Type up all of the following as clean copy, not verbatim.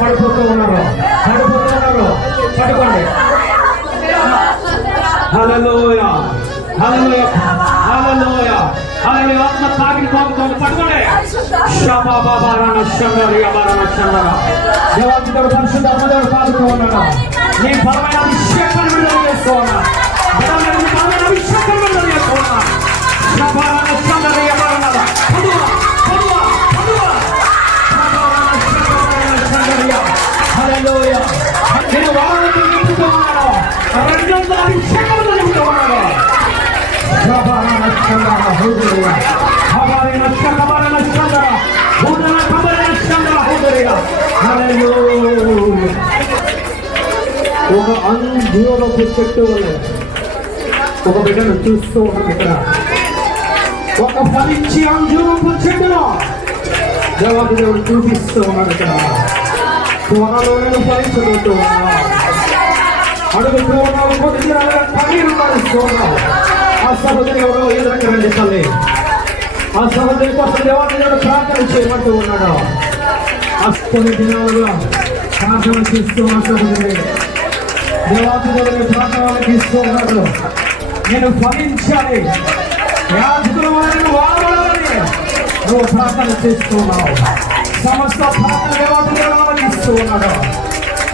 పడిపోతూ ఉన్నారు, పడుకోండి. హల్లెలూయా, హల్లెలూయా, హల్లెలూయా, హల్లెలూయా. ఆత్మ తాకిని పాకుతోంది, పడుకోండి. దేవాలయంలో పరిశుద్ధ అమ్మదేవుడు పాకుతూ ఉన్నాడు. నీ బలమైన అభిషేకాన్ని విడుదల చేస్తూ ఉన్నా, బలమైన అభిషేకాన్ని విడుదల చేస్తూ ఉన్నా. నేను వారానికి నింపుతూ ఉన్నాను, రెండో అభిషేకాలు నింపుతూ ఉన్నాను. ఒక అంజూరపు చెట్టు వల్ల ఒక బిడ్డను చూస్తూ ఉన్నాం. ఇక్కడ ఒక ఫలించి అంజూరపు చెట్టును దేవాదేవుడు చూపిస్తూ ఉన్నాడు. ఇక్కడ త్వరలో నేను ఫలించబోతూ ఉన్నా, అడుగుతూ ఉన్నావు, కొద్ది దినాలుగా కన్నీరు కారుస్తూ ఉన్నావు. ఆ సహోదరి ఎవరో ఎదురండి తల్లి, ఆ సహోదరి కోసం దేవాదేవుడు ప్రార్థన చేయమంటూ ఉన్నాడు. కొన్ని దినాలుగా ప్రార్థన చేస్తూ ఆ సహోదరి దేవాదేవుడిని ప్రార్థనలకు ఇస్తూ ఉన్నాడు. నేను ఫలించాలి, యాజకుల వారిని వాడాలని నువ్వు ప్రార్థన చేస్తున్నావు. సమస్త ప్రార్థన దేవాదేవుడు మనకి ఇస్తూ ఉన్నాడు.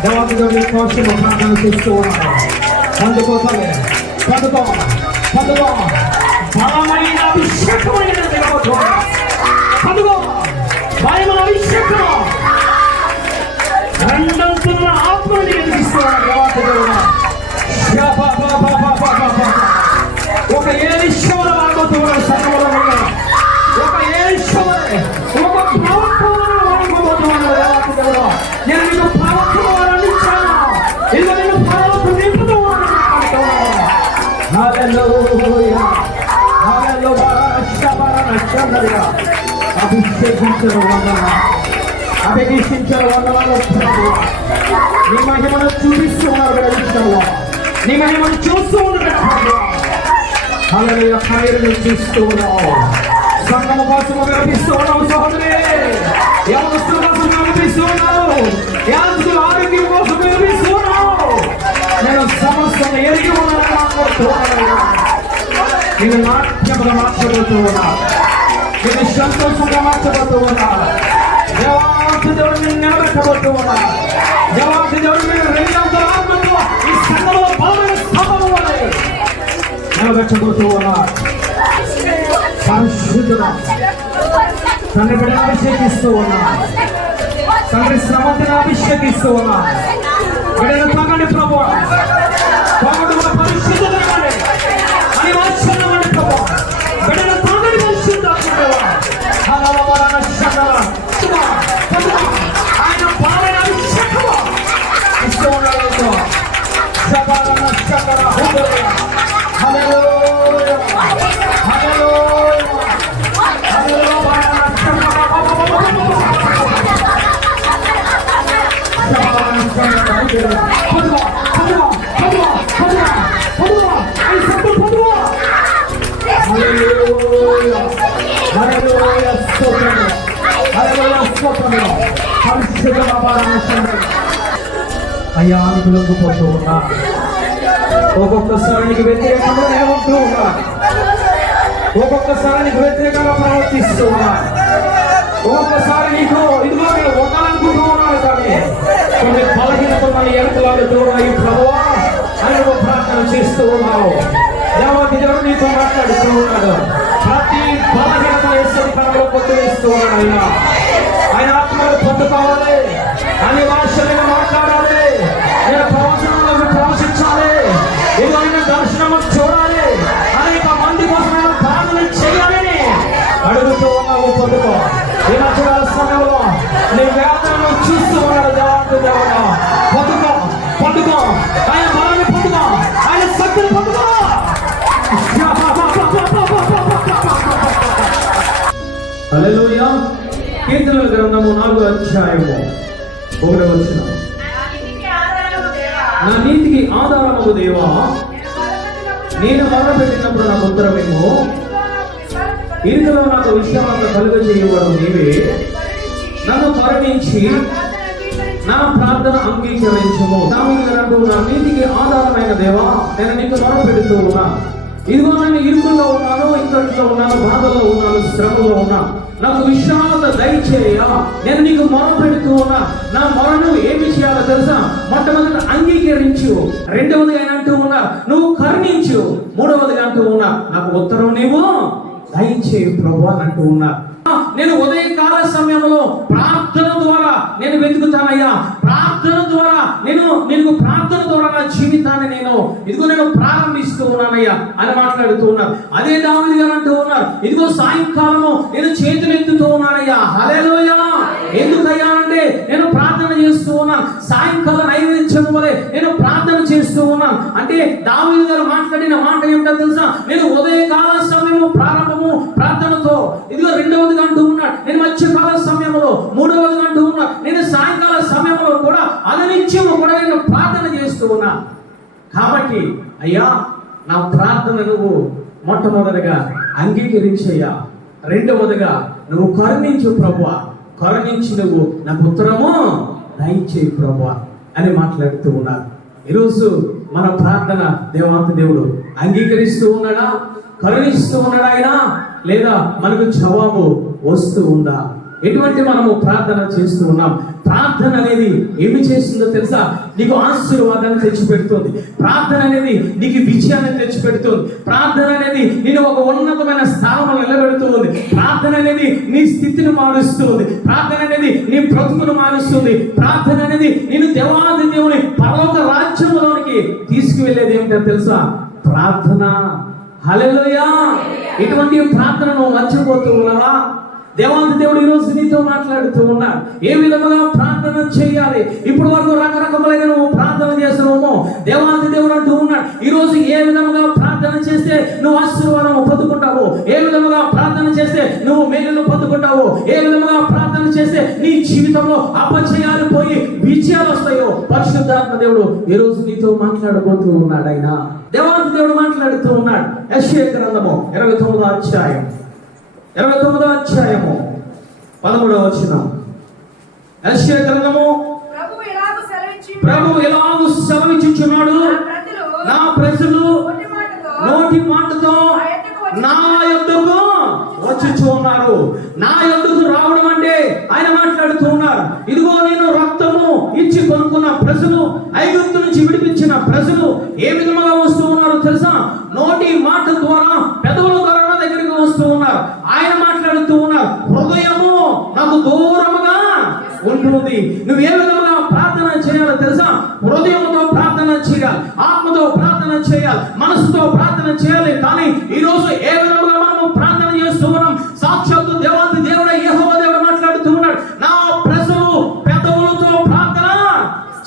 దేవాదేవుడి కోసం ప్రార్థన చేస్తూ ఉన్నాడు. పండుకోతాలే, పండుకో, పండుకో, బలమైన అభిషేకమైన పండుగో, బలమైన అభిషేకం రెండంతున్న ఆత్మని కనిపిస్తున్నాడు. దేవాదేవుడు ఒక ఏలిషవల వాడుకోతున్నాడు. సంఘంలో ఒక ఏలిషవలే, ఒక ప్రవక్తను వాడుకోబోతున్నాడు. దేవాదేవుడు నేను నీకు ప్రవక్తను వాడని ఇచ్చాను, ఇదిగో నేను ప్రవక్త నింపుతూ ఉన్నాను. హల్లెలూయా, హల్లెలూయా. అభిషేకించడం వందనాలు, అభిషేకించడం వందనాలు. నీ మహిమను చూపిస్తూ ఉన్నారు, నీ మహిమను చూస్తూ ఉన్నారు. హల్లెలూయా. ఖైరును చూస్తూ ఉన్నావు, సంఘము కోసం వినిపిస్తూ ఉన్నావు. సహోదరి యవనస్తుల కోసం వినిపిస్తూ ఉన్నావు, యాజకుల ఆరోగ్యం కోసం వినిపిస్తూ ఉన్నావు. నేను సమస్తం ఎరిగి ఉన్నాను. నేను నాట్యముగా మార్చబోతూ ఉన్నా, నేను సంతోషంగా మార్చబోతూ ఉన్నా. దేవాది దేవుడు నేను నిలబెట్టబోతూ ఉన్నా. దేవాది దేవుడు నేను రెండంతల ఆత్మతో ఈ సంఘంలో బలమైన స్థాపన వలె నిలబెట్టబోతూ ఉన్నా. పరిశుద్ధుడా, తండ్రి బిడ్డను అభిషేకిస్తూ ఉన్నా, తండ్రి శ్రమతిని అభిషేకిస్తూ ఉన్నా. బిడ్డను తాగండి ప్రభు, తాగుడు పరిశుద్ధుడు అని వాచ్యండి ప్రభు. బిడ్డను తాగండి పరిశుద్ధ ఆయన బలమైన అభిషేకము ఇస్తూ ఉన్నాడు. అయ్యా నీకు లొంగిపోతూ ఉన్నా, ఒక్కొక్కసారి నీకు వ్యతిరేకంగా నేను ఉంటూ ఉన్నా, ఒక్కొక్కసారి నీకు వ్యతిరేకంగా ప్రవర్తిస్తూ ఉన్నా, ఒక్కొక్కసారి నీకు ఇదిగో నేను ఉండాలనుకుంటూ ఉన్నాను. కానీ కొన్ని బలహీనతలు మన ఎలుకలాడుతూ ఉన్నాయి ప్రభువా అని నువ్వు ప్రార్థన చేస్తూ ఉన్నావు. దేవాది దేవుడు నీతో మాట్లాడుతూ ఉన్నాడు. ప్రతి బలహీనత వేసేది కనుక పొత్తువేస్తూ ఉన్నాడు. ఆయన ఆత్మను పొందుకోవాలి, అన్ని భాషలను మాట్లాడాలి, నేను ప్రవచనంలో ప్రవచించాలి, ఏదైనా దర్శనము చూడాలి, అనేక మంది కోసం నేను ప్రార్థన చేయాలని అడుగుతూ ఉన్నావు. పొందుకో. ఈ మధ్యకాల సమయంలో నీ వేదనను చూస్తూ ఉన్నాడు. దేవాది దేవుడు పొందుకో, పొందుకో, ఆయన బలాన్ని పొందుకో, ఆయన శక్తిని పొందుకో. హల్లెలూయా. కీర్తనల గ్రంథము 4వ అధ్యాయము 1వ వచనం. నా నీతికి ఆధారము దేవా, నేను మొరపెట్టినప్పుడు నాకు ఉత్తరమేమో. ఇరుకులో నాకు విశ్రాంత కలుగ చేయవడం నీవే. నన్ను కరుణించి నా ప్రార్థన అంగీకరించము. దావీదు నా నీతికి ఆధారమైన దేవా, నేను నీకు మొరపెడుతూ ఉన్నా. ఇదిగో నేను ఇరుకుల్లో ఉన్నాను, ఇంట్లో ఉన్నాను, బాధల్లో ఉన్నాను, శ్రమలో ఉన్నాను. నాకు విశ్రాంత దయచేయ. నేను నీకు మొర పెడుతూ ఉన్నా. నా మొరను ఏమి చేయాలో తెలుసా? మొట్టమొదటి అంగీకరించు. రెండవదిగా అంటూ ఉన్నా నువ్వు కరుణించు. మూడవదిగా అంటూ ఉన్నా నాకు ఉత్తరం నీవు దయచేయి ప్రభువా అని అంటూ ఉన్నా. నేను ఉదయకాల సమయంలో ప్రార్థన ద్వారా నేను వెతుకుతానయ్యా. ప్రార్థన ద్వారా నేను ప్రార్థన ద్వారా నా జీవితాన్ని నేను ప్రారంభిస్తూ ఉన్నానయ్యా అని మాట్లాడుతూ ఉన్నారు. అదే దావీదు గారు అంటూ ఉన్నారు, ఇదిగో సాయంకాలము నేను చేతులు ఎత్తుతూ ఉన్నానయ్యా. హల్లెలూయా. ఎందుకయ్యా అంటే నేను ప్రార్థన చేస్తూ ఉన్నాను. సాయంకాల నైవేద్యం వలె నేను ప్రార్థన చేస్తూ ఉన్నాను. అంటే దావీదు గారు మాట్లాడిన మాట ఏమిటో తెలుసా? నేను ఉదయకాల సమయము ప్రారంభము ప్రార్థనతో, ఇదిగో రెండవదిగా అంటూ ఉన్నాడు నేను మధ్యకాల సమయంలో, మూడవదిగా అంటూ ఉన్నాడు నేను సాయంకాల సమయంలో కూడా అనునిత్యము కూడా నేను ప్రార్థన చేస్తూ ఉన్నా. కాబట్టి అయ్యా నా ప్రార్థన నువ్వు మొట్టమొదటిగా అంగీకరించయ్యా. రెండవదిగా నువ్వు కరుణించు ప్రభువా. కరుణించి నువ్వు నాకు ఉత్తరము దయచేయి ప్రభువా అని మాట్లాడుతూ ఉన్నారు. ఈరోజు మన ప్రార్థన దేవాంత దేవుడు అంగీకరిస్తూ ఉన్నాడా? కరుణిస్తూ ఉన్నాడా ఆయన? లేదా మనకు జవాబు వస్తూ ఉందా? ఎటువంటి మనము ప్రార్థన చేస్తూ ఉన్నాం? ప్రార్థన అనేది ఏమి చేస్తుందో తెలుసా? నీకు ఆశీర్వాదాన్ని తెచ్చిపెడుతుంది. ప్రార్థన అనేది నీకు విజయాన్ని తెచ్చిపెడుతుంది. ప్రార్థన అనేది నేను ఒక ఉన్నతమైన స్థానంలో నిలబెడుతుంది. ప్రార్థన అనేది నీ స్థితిని మారుస్తుంది. ప్రార్థన అనేది నీ బ్రతుకును మారుస్తుంది. ప్రార్థన అనేది నేను దేవాది దేవుని పరలోక రాజ్యంలోనికి తీసుకువెళ్ళేది ఏమిటో తెలుసా? ప్రార్థన. హల్లెలూయా. ఇటువంటి ప్రార్థనను మర్చిపోతూ ఉన్నావా? దేవాది దేవుడు ఈరోజు నీతో మాట్లాడుతూ ఉన్నాడు. ఏ విధముగా ప్రార్థన చేయాలి? ఇప్పుడు వరకు రకరకములైన నువ్వు ప్రార్థన చేస్తున్నావు. దేవాది దేవుడు అంటూ ఉన్నాడు ఈరోజు ఏ విధముగా ప్రార్థన చేస్తే నువ్వు ఆశీర్వాదం పొందుకుంటావు, ఏ విధముగా ప్రార్థన చేస్తే నువ్వు మేలును పొందుకుంటావు, ఏ విధముగా ప్రార్థన చేస్తే నీ జీవితంలో అపజయాలు పోయి విజయాలు వస్తాయో పరిశుద్ధాత్మ దేవుడు ఈరోజు నీతో మాట్లాడబోతూ ఉన్నాడు. ఆయన దేవాది దేవుడు మాట్లాడుతూ ఉన్నాడు. యెషయా గ్రంథము 29వ అధ్యాయం 29వ అధ్యాయము 13వ వచనం. యెషయా గ్రంథము ప్రభువు ఎలాగూ సెలవిచ్చుచున్నాడు, నా ప్రజలు నోటి మాటతో నా యొద్దకు వచ్చుచున్నారు. నా యొద్దకు రావడం అంటే ఆయన మాట్లాడుతూ ఉన్నారు, ఇదిగో నేను రక్తము ఇచ్చి కొనుక్కున్న ప్రజలు, ఐగుప్తు నుంచి విడిపించిన ప్రజలు ఏ విధంగా వస్తూ ఉన్నారు తెలుసా? నోటి మాట ద్వారా, పెదవుల ద్వారా నా దగ్గరికి వస్తూ ఉన్నారు. ఆయన మాట్లాడుతూ ఉన్నారు, హృదయము నాకు దూరముగా ఉంటుంది. నువ్వు ఏ విధంగా ప్రార్థన చేయాలో తెలుసా? హృదయంతో ప్రార్థన చేయాలి, ఆత్మతో ప్రార్థన చేయాలి, మనసుతో ప్రార్థన చేయాలి. కానీ ఈ రోజు ఏ విధంగా మనము ప్రార్థన చేస్తూ ఉన్నాం? సాక్షాత్తు దేవాది దేవుడు యెహోవా దేవుడు మాట్లాడుతూ ఉన్నాడు, నా ప్రజలు పెదవులతో ప్రార్థన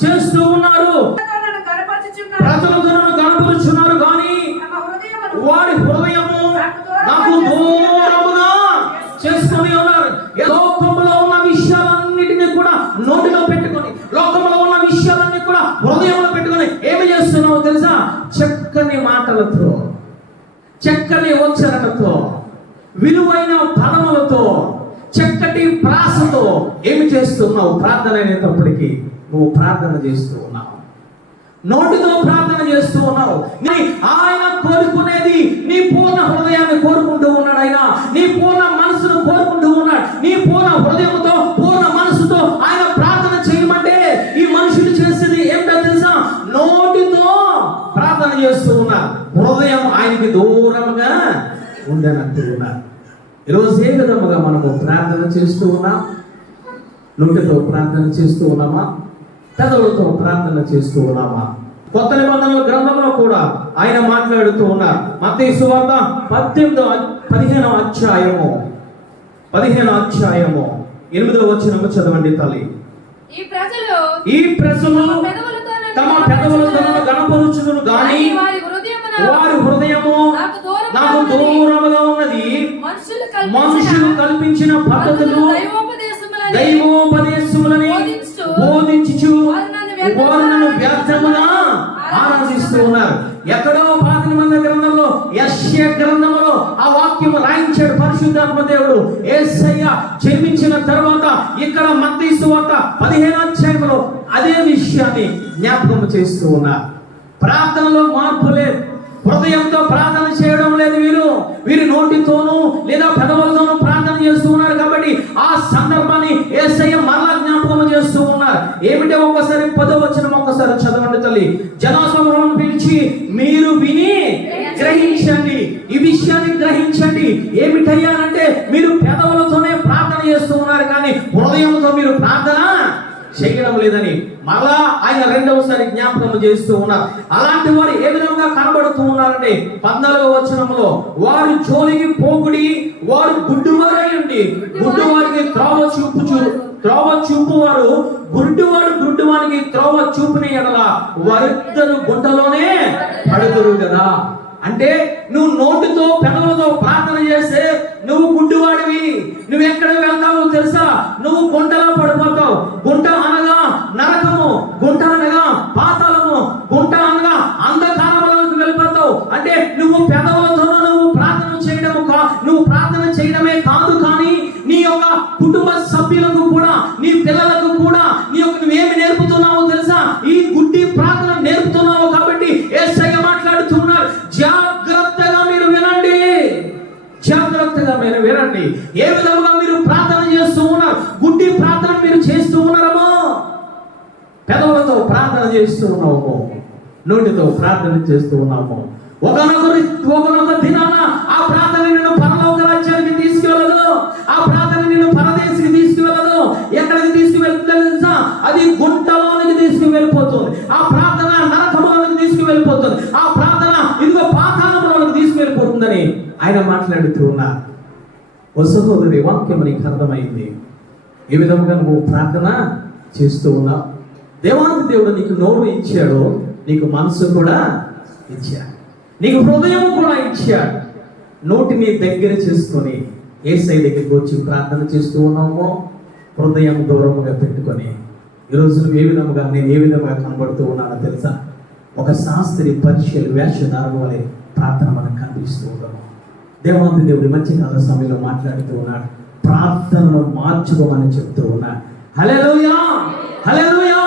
చేస్తూ ఉన్నారు, ప్రజలతో నన్ను కనపరుచున్నారు, కానీ వారి హృదయము నాకు దూరముగా చేసుకొని ఉన్నారు. లోకంలో ఉన్న విషయాలన్నిటినీ కూడా నోటిలో పెట్టుకొని, లోకంలో ఉన్న విషయాలన్నీ కూడా హృదయంలో పెట్టుకొని ఏమి చేస్తున్నావో తెలుసా? చక్కని మాటలతో, చక్కని ఉచ్చారణతో, విలువైన పదములతో, చక్కటి ప్రాసతో ఏమి చేస్తున్నావు? ప్రార్థన అనేటప్పటికీ నువ్వు ప్రార్థన చేస్తూ ఉన్నావు, నోటితో ప్రార్థన చేస్తూ ఉన్నావు. ఆయన కోరుకునేది నీ పూర్ణ హృదయాన్ని కోరుకుంటూ ఉన్నాడు. ఆయన నీ పూర్ణ మనసును కోరుకుంటూ ఉన్నాడు. నీ పూర్ణ హృదయంతో, పూర్ణ మనసుతో ఆయన ప్రార్థన చేయమంటే ఈ మనుషులు చేసేది ఏమిటో తెలుసా? నోటితో ప్రార్థన చేస్తూ ఉన్నారు, హృదయం ఆయనకి దూరంగా ఉండనంటూ ఉన్నారు. ఈరోజు ఏ విధముగా మనము ప్రార్థన చేస్తూ ఉన్నాం? నోటితో ప్రార్థన చేస్తూ ఉన్నామా? పెదవులతో ప్రార్థన చేస్తూ ఉన్నామా? కొత్త నిబంధనల గ్రంథంలో కూడా ఆయన మాట్లాడుతూ ఉన్నారు. మత్తయి సువార్త 15వ అధ్యాయము 8వ వచనము చదవండి తల్లి. ఈ ప్రజలు తమ పెదవులతో గణపరుచును గాని వారి హృదయము నాకు దూరముగా ఉన్నది. మనుషులు కల్పించిన పద్ధతులు, దైవోపదేశములని బోధించుచు వారు నన్ను వ్యర్థముగా ఆరాధిస్తూ ఉన్నారు. ఎక్కడో పాత నిబంధన గ్రంథంలో, యెషయా గ్రంథంలో ఆ వాక్యం రాయించాడు పరిశుద్ధాత్మ దేవుడు యేసయ్య జన్మించిన తర్వాత ఇక్కడ మత్తయి సువార్త 15వ అధ్యాయంలో అదే విషయాన్ని జ్ఞాపకం చేస్తూ ఉన్నారు. ప్రార్థనలో మార్పు లేదు, హృదయంతో ప్రార్థన చేయడం లేదు. వీరు నోటితోనూ లేదా పెదవులతోనూ ప్రార్థన చేస్తూ ఉన్నారు. కాబట్టి ఆ సందర్భాన్ని యేసయ్య మరలా జ్ఞాపకం చేస్తూ ఉన్నారు. ఏమిటో ఒకసారి 10వ వచనం ఒకసారి చదవండి తల్లి. జనసమూహం పిలిచి మీరు విని గ్రహించండి, ఈ విషయాన్ని గ్రహించండి. ఏమిటయ్యానంటే మీరు పెదవులతోనే ప్రార్థన చేస్తూ ఉన్నారు, కానీ హృదయంతో మీరు ప్రార్థన చేయడం లేదని మళ్ళా ఆయన రెండవసారి జ్ఞాపకం చేస్తూ ఉన్నారు. అలాంటి వారు ఏ విధంగా కనబడుతూ ఉన్నారంటే 14వ వచనంలో వారి జోలికి పోకుడి, వారు గుడ్డివారయ్యండి, గుడ్డివారికి త్రోవ చూపువారు గుడ్డివానికి త్రోవ చూపుని ఎడల వారిద్దరు గుంటలోనే పడుతురు కదా. అంటే నువ్వు నోటితో పెదవులతో ప్రార్థన చేస్తే నువ్వు గుడ్డివాడివి. నువ్వు ఎక్కడ వెళ్తావో తెలుసా? నువ్వు గుంటలో పడిపోతావు. గుంట అనగా నరకము, గుంట అనగా పాతాళము, గుంట అనగా అంధకారంలోకి వెళ్ళిపోతావు. అంటే నువ్వు పెదవులతోనూ నువ్వు ప్రార్థన చేయడమే కాదు, కానీ నీ యొక్క కుటుంబ సభ్యులకు కూడా, నీ పిల్లలకు కూడా నువ్వేమి నేర్పుతున్నావో తెలుసా? ఈ గుడ్డి ప్రార్థన నేర్పుతున్నావు. కాబట్టి యేసయ్య మాట్లాడుతున్నారు, జాగ్రత్తగా మీరు వినండి, జాగ్రత్తగా మీరు వినండి. ఏ విధంగా మీరు ప్రార్థన చేస్తూ ఉన్నారు? గుడ్డి ప్రార్థన మీరు చేస్తూ ఉన్నారమో, పెదవులతో ప్రార్థన చేస్తూ ఉన్నాము, నోటితో ప్రార్థన చేస్తూ ఉన్నాము. ఒకనొక దినాన ఆ ప్రార్థన నిన్ను పరలోక రాజ్యానికి తీసుకువెళ్ళదు, ఆ ప్రార్థన నిన్ను పరదేశికి తీసుకువెళ్ళదు. ఎక్కడికి తీసుకువెళ్తుందో తెలుసా? అది గుంటలోనికి తీసుకువెళ్ళిపోతుంది. ఆ ప్రార్థన నరకములోనికి తీసుకువెళ్ళిపోతుంది. ఆ ప్రార్థన ఇదిగో పాతాళంలోనికి తీసుకువెళ్ళిపోతుందని ఆయన మాట్లాడుతూ ఉన్నారు. ఓ సహోదరి, వాక్యం నీకు అర్థమైంది. ఏ విధంగా నువ్వు ప్రార్థన చేస్తూ ఉన్నావు? దేవాది దేవుడు నీకు నోరు ఇచ్చాడు, నీకు మనసు కూడా ఇచ్చాడు, నీకు హృదయం కూడా ఇచ్చాడు. నోటిని దగ్గర చేసుకొని యేసయ్య దగ్గరికి వచ్చి ప్రార్థన చేస్తూ ఉన్నామో, హృదయం దూరముగా పెట్టుకొని ఈరోజు నువ్వు నేను ఏ విధంగా కనబడుతూ ఉన్నానో తెలుసా? ఒక శాస్త్రి పరిచయలు వేషధారణ వలె ప్రార్థన మనకు కనిపిస్తూ ఉన్నాము. దేవాది దేవుడి మధ్యకాల సమయంలో మాట్లాడుతూ ఉన్నాడు, ప్రార్థనను మార్చుకోమని చెప్తూ ఉన్నాడు. హల్లెలూయా, హల్లెలూయా.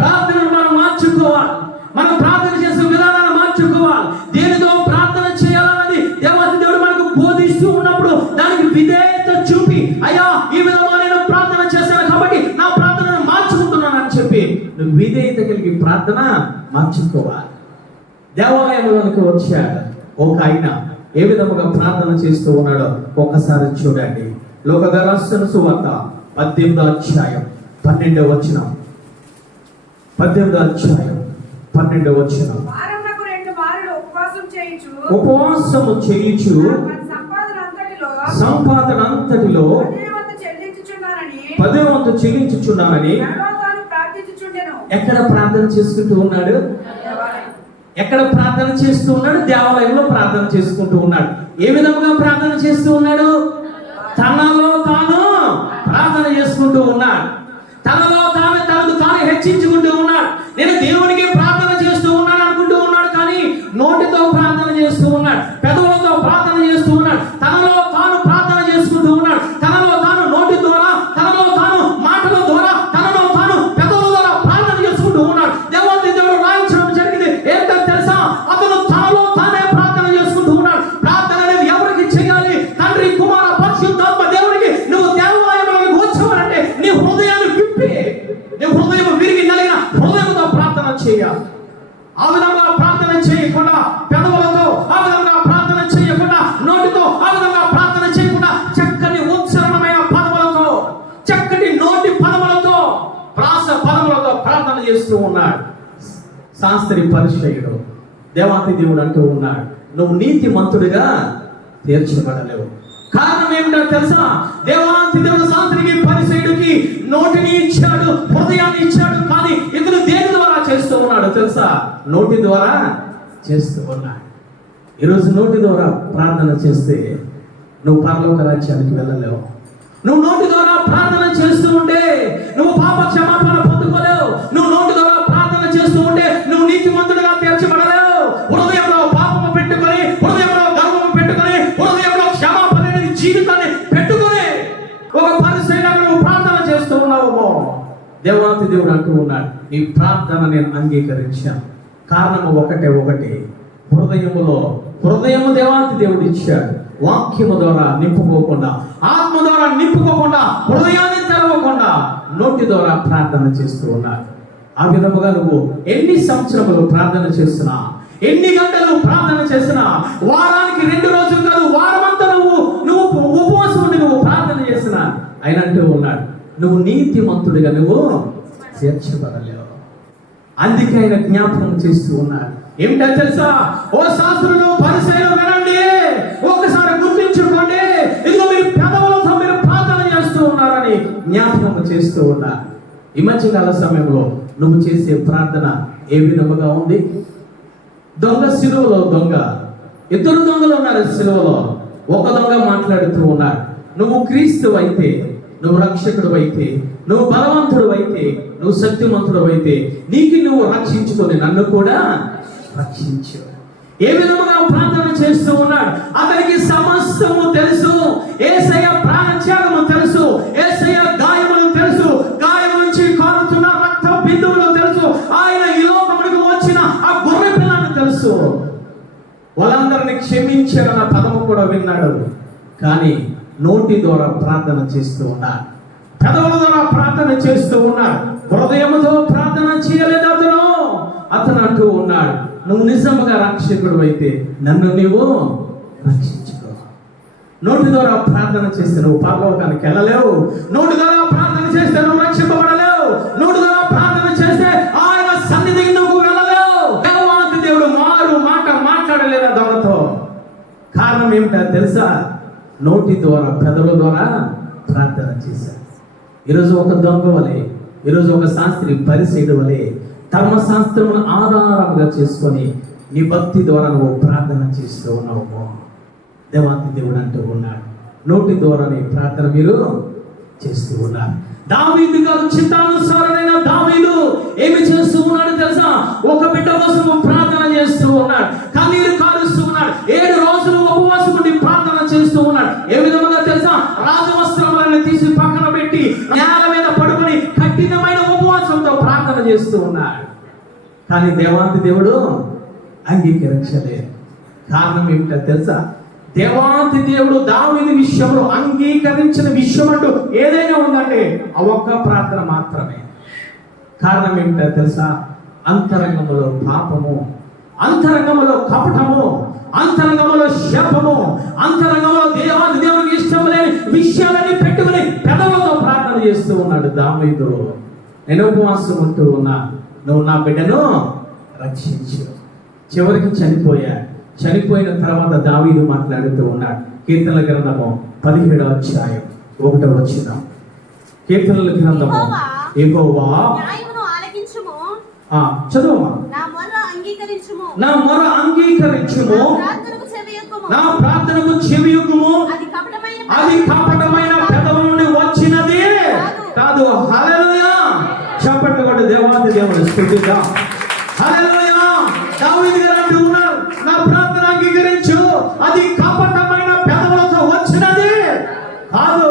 ప్రార్థనను మనం మార్చుకోవాలి, మనం ప్రార్థన చేసే విధానాన్ని మార్చుకోవాలి. దేనితో ప్రార్థన చేయాలన్నది దేవాది దేవుడు మనకు బోధిస్తూ ఉన్నప్పుడు దానికి విధేయత చూపి, అయ్యా ఈ విధంగా నేను ప్రార్థన చేశాను కాబట్టి నా ప్రార్థనను మార్చుకుంటున్నాను అని చెప్పి నువ్వు విధేయత కలిగి ప్రార్థన మార్చుకోవాలి. దేవాలయంలోనికి వచ్చాడు ఒక ఆయన, ఏ విధముగా ప్రార్థన చేస్తూ ఉన్నాడో ఒక్కసారి చూడండి. లోకగా రాసిన సువార్త 18వ అధ్యాయం 12వ వచనం. 18వ అధ్యాయం 12వ వచనం. ఉపవాసము చేయుచు సంపాదన అంతటిలో 10వ వంతు చెల్లించుచున్నానని ఎక్కడ ప్రార్థన చేసుకుంటూ ఉన్నాడు? ఎక్కడ ప్రార్థన చేస్తూ ఉన్నాడు? దేవాలయంలో ప్రార్థన చేసుకుంటూ ఉన్నాడు. ఏ విధంగా ప్రార్థన చేస్తూ ఉన్నాడు? తనలో తాను ప్రార్థన చేసుకుంటూ ఉన్నాడు. తనలో తనకు తాను హెచ్చించుకుంటూ ఉన్నాడు. నేను దేవునికి ప్రార్థన చేస్తూ ఉన్నాను అనుకుంటూ ఉన్నాడు, కానీ నోటితో ప్రార్థన చేస్తూ ఉన్నాడు, పెదవులతో ప్రార్థన చేస్తూ ఉన్నాడు, తనలో తాను ప్రార్థన చేసుకుంటూ ఉన్నాడు. తనలో తాను నోటి ద్వారా, తనలో తాను మాటల ద్వారా, తనలో తాను పెదవుల ద్వారా ప్రార్థన చేసుకుంటూ ఉన్నాడు. దేవాది దేవుడు రాయించడం జరిగింది. ఏంటో తెలుసా? అతను తనలో తానే ప్రార్థన చేసుకుంటూ ఉన్నాడు. ప్రార్థన అనేది ఎవరికి చేయాలి? తండ్రి, కుమార, పరిశుద్ధాత్మ దేవునికి. నువ్వు దేవాలయంలోకి వచ్చావనంటే నీ హృదయాన్ని విప్పి, నీ హృదయం విరిగి నలిగిన హృదయంతో ప్రార్థన చేయాలి. ఆ విధంగా ప్రార్థన చేయకుండా పెదవులతో, ఆ విధంగా ప్రార్థన చేయకుండా నోటితో, ఆ విధంగా ప్రార్థన చేయకుండా చక్కని ఉచ్చారణమైన పదములతో, చక్కటి నోటి పదములతో, ప్రాస పదములతో ప్రార్థన చేస్తూ ఉన్నాడు శాస్త్రి పరిచయుడు. దేవాతి దేవుడు అంటూ ఉన్నాడు, నువ్వు నీతిమంతుడిగా తీర్చబడలేవు. కారణం ఏమిటో తెలుసా? దేవాతి దేవుడు శాస్త్రికి పరిచయుడికి నోటిని ఇచ్చాడు, హృదయాన్ని ఇచ్చాడు, కానీ ఇతను దేని ద్వారా చేస్తూ ఉన్నాడు తెలుసా? నోటి ద్వారా చేస్తూ ఉన్నాడు. ఈరోజు నోటి ద్వారా ప్రార్థన చేస్తే నువ్వు పరలోక రాజ్యానికి వెళ్ళలేవు. నువ్వు నోటి ద్వారా ప్రార్థన చేస్తూ ఉంటే నువ్వు పాప క్షమాపణ పొందుకోలేవు. నువ్వు నోటి ద్వారా ప్రార్థన చేస్తూ ఉంటే నువ్వు నీతిమంతుడిగా తీర్చబడలేవు. హృదయంలో పాపము పెట్టుకొని, హృదయంలో గర్వము పెట్టుకొని, హృదయంలో క్షమాపణ అనేది జీవితం ఉన్నావేమో. దేవాతి దేవుడు అంటూ ఉన్నాడు, నీ ప్రార్థన నేను అంగీకరించాను. కారణము ఒకటే, హృదయము దేవాతి దేవుడు ఇచ్చాడు. వాక్యము ద్వారా నింపుకోకుండా, ఆత్మ ద్వారా నింపుకోకుండా, హృదయాన్ని తెరవకుండా నోటి ద్వారా ప్రార్థన చేస్తూ ఉన్నాడు. ఆ విధముగా నువ్వు ఎన్ని సంవత్సరములు ప్రార్థన చేస్తున్నా, ఎన్ని గంటలు ప్రార్థన చేసినా, వారానికి 2 రోజులు కాదు, వారమంతా నువ్వు ఉపవాసం ఉండి నువ్వు ప్రార్థన చేసినా, ఆయన అంటూ ఉన్నాడు, నువ్వు నీతిమంతుడిగా నువ్వు చేర్చబడలేవు. అందుకే ఆయన జ్ఞాపకం చేస్తూ ఉన్నాడు. ఏమిటో తెలుసా? ఓ శాస్త్రులు, పరిసయ్యులు వినండి, ఒకసారి గుర్తించుకోండి, ఇదిగో మీరు పెదవులతో మీరు ప్రార్థన చేస్తూ ఉన్నారని జ్ఞాపకం చేస్తూ ఉన్నారు. ఈ మధ్యకాల సమయంలో నువ్వు చేసే ప్రార్థన ఏ విధముగా ఉంది? సిలువలో ఇద్దరు దొంగలు ఉన్నారు. సిలువలో ఒక దొంగ మాట్లాడుతూ ఉన్నాడు, నువ్వు క్రీస్తు అయితే, నువ్వు రక్షకుడు అయితే, నువ్వు బలవంతుడు అయితే, నువ్వు శక్తిమంతుడు అయితే, నీకు నువ్వు రక్షించుకొని నన్ను కూడా రక్షించు. ఏ విధముగా ప్రార్థన చేస్తూ ఉన్నాడు. అతనికి సమస్తము తెలుసు. యేసయ్య ప్రాణత్యాగము తెలుసు. యేసయ్య గాయములు తెలుసు. గాయము నుంచి కారుతున్న రక్త బిందువులు తెలుసు. ఆయన ఈ లోకమునికి వచ్చిన ఆ గొర్రె పిల్లను తెలుసు. వాళ్ళందరినీ క్షమించారన్న పదము కూడా విన్నాడు. కానీ నోటి ద్వారా ప్రార్థన చేస్తూ ఉన్నాడు, పెదవుల ద్వారా ప్రార్థన చేస్తూ ఉన్నాడు, హృదయముతో ప్రార్థన చేయలేదు అతను అంటూ ఉన్నాడు, నువ్వు నిజముగా రక్షకుడు అయితే నన్ను నీవు రక్షించుకో. నోటి ద్వారా ప్రార్థన చేస్తే నువ్వు పరలోకానికి వెళ్ళలేవు. నోటి ద్వారా ప్రార్థన చేస్తే నువ్వు రక్షింపబడలేవు. నోటి ద్వారా ప్రార్థన చేస్తే ఆయన సన్నిధికి నువ్వు వెళ్ళలేవు. దేవాతి దేవుడు మాట మాట్లాడలేదా దొంగతో? కారణం ఏమిటో తెలుసా? నోటి ద్వారా, పెదవుల ద్వారా ప్రార్థన చేశాడు. ఈరోజు ఒక దొంగ వలె, ఈరోజు ఒక శాస్త్రి, పరిసయ్యుడు వలె ధర్మశాస్త్రమును ఆధారంగా చేసుకొని నీ భక్తి ద్వారా నువ్వు ప్రార్థన చేస్తూ ఉన్నావు. దేవాతి దేవుడు అంటూ ఉన్నాడు, నోటి ద్వారానే ప్రార్థన మీరు చేస్తూ ఉన్నారు. దావీదు గారు, చిత్తానుసారుడైన దావీదు ఏమి చేస్తూ ఉన్నాడు తెలుసా? ఒక బిడ్డ కోసం ప్రార్థన చేస్తూ ఉన్నాడు, కన్నీరు కారుస్తూ ఉన్నాడు, 7 రోజులు ఉపవాసం ఉండి ప్రార్థన చేస్తూ ఉన్నాడు. ఏ విధంగా తెలుసా? రాజవస్త్రములను తీసి పక్కన పెట్టి నేల మీద పడుకొని కఠినమైన ఉపవాసంతో ప్రార్థన చేస్తూ ఉన్నాడు. కానీ దేవాతి దేవుడు అంగీకరించలేదు. కారణం ఏమిటో తెలుసా? దేవాతి దేవుడు దావీదు విషయంలో అంగీకరించిన విషయం అంటూ ఏదైనా ఉందంటే ఆ ఒక్క ప్రార్థన మాత్రమే. కారణం ఏమిటో తెలుసా? అంతరంగంలో పాపము, అంతరంగంలో కపటము, అంతరంగంలో శాపము, అంతరంగంలో దేవాది దేవునికి ఇష్టం లేని విషయాలని పెట్టుకుని పెదవులతో ప్రార్థన చేస్తూ ఉన్నాడు దావీదు. నేను ఉపవాసం ఉంటూ ఉన్నా, నువ్వు నా బిడ్డను రక్షించు. చివరికి చనిపోయిన తర్వాత దావీదు మాట్లాడుతూ ఉన్నాడు. కీర్తనల గ్రంథము 17వ అధ్యాయం 1వ వచనం. కీర్తనల గ్రంథము, యెహోవా చదువు, నా మొర అంగీకరించుము, నా ప్రార్థనకు చెవియొగ్గుము, అది కపటమైన పెదవుల నుండి వచ్చినది కాదు. హల్లెలూయా! చప్పట్లు కొట్టి దేవాతి దేవుని స్తుతిద్దాం. హల్లెలూయా! దావీదు గారు అంటూ ఉన్నారు, నా ప్రార్థన అంగీకరించు, అది కపటమైన పెదవులతో వచ్చినది కాదు.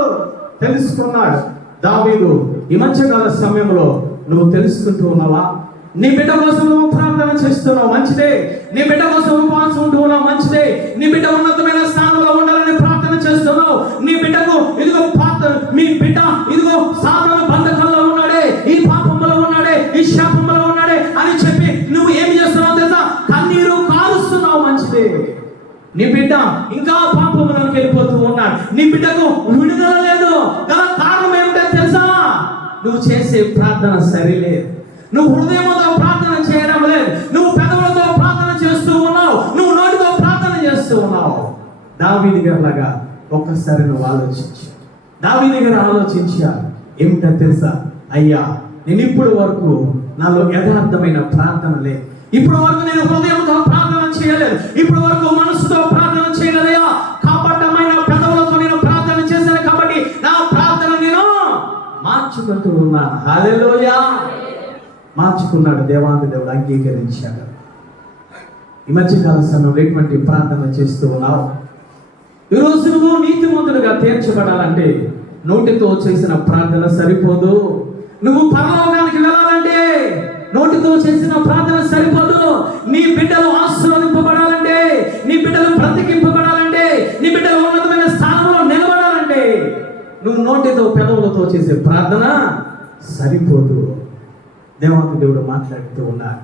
తెలుసుకున్నాడు దావీదు. ఈ మధ్యకాల సమయంలో నువ్వు తెలుసుకుంటూ ఉన్నావా? నీ బిడ్డ కోసం నువ్వు ప్రార్థన చేస్తున్నావు, మంచిదే. నీ బిడ్డ కోసం ఉపవాసం ఉంటూ ఉన్నావు, మంచిదే. నీ బిడ్డ ఉన్నతమైన స్థానంలో ఉండాలని ప్రార్థన చేస్తున్నావు. నీ బిడ్డకు ఇదిగో మీ బిడ్డ ఇదిగో సాధారణ బంధకాల్లో ఉన్నాడే, ఈ పాపంలో ఉన్నాడే, ఈ శాపంలో ఉన్నాడే అని చెప్పి నువ్వు ఏమి చేస్తున్నావు తెలుసా? కన్నీరు కారుస్తున్నావు, మంచిదే. నీ బిడ్డ ఇంకా పాపంలోకి వెళ్ళిపోతూ ఉన్నాడు, నీ బిడ్డకు విడుదల లేదు. కారణం ఏమిటో తెలుసా? నువ్వు చేసే ప్రార్థన సరిలేదు. నువ్వు హృదయంతో ప్రార్థన చేయడం లేదు. నువ్వు పెదవులతో ప్రార్థన చేస్తూ ఉన్నావు, నువ్వు నోటితో ప్రార్థన చేస్తూ ఉన్నావు. దావీదు గారిలాగా ఒక్కసారి నువ్వు ఆలోచించు. దావీదు గారు ఆలోచించారు. ఏమిటో తెలుసా? అయ్యా, నేను ఇప్పుడు వరకు నాలో యథార్థమైన ప్రార్థన లేదు. ఇప్పుడు వరకు నేను హృదయంతో ప్రార్థన చేయలేదు. ఇప్పుడు వరకు మనసుతో ప్రార్థన చేయలేదయ్యా. కపటమైన పెదవులతో నేను ప్రార్థన చేశాను కాబట్టి నా ప్రార్థన నేను మార్చుకుంటూ ఉన్నాను. హల్లెలూయా! మార్చుకున్నాడు. దేవాది దేవుడు అంగీకరించాడు. ఈ మధ్యకాల సమయంలో ఎటువంటి ప్రార్థన చేస్తూ ఉన్నావు? ఈరోజు నువ్వు నీతిమంతుడిగా తీర్చబడాలంటే నోటితో చేసిన ప్రార్థన సరిపోదు. నువ్వు పరలోకానికి వెళ్ళాలంటే నోటితో చేసిన ప్రార్థన సరిపోదు. నీ బిడ్డలు ఆశీర్వదింపబడాలంటే, నీ బిడ్డలు బ్రతికింపబడాలంటే, నీ బిడ్డలు ఉన్నతమైన స్థానంలో నిలబడాలంటే నువ్వు నోటితో పెదవులతో చేసే ప్రార్థన సరిపోదు. దేవాది దేవుడు మాట్లాడుతూ ఉన్నారు,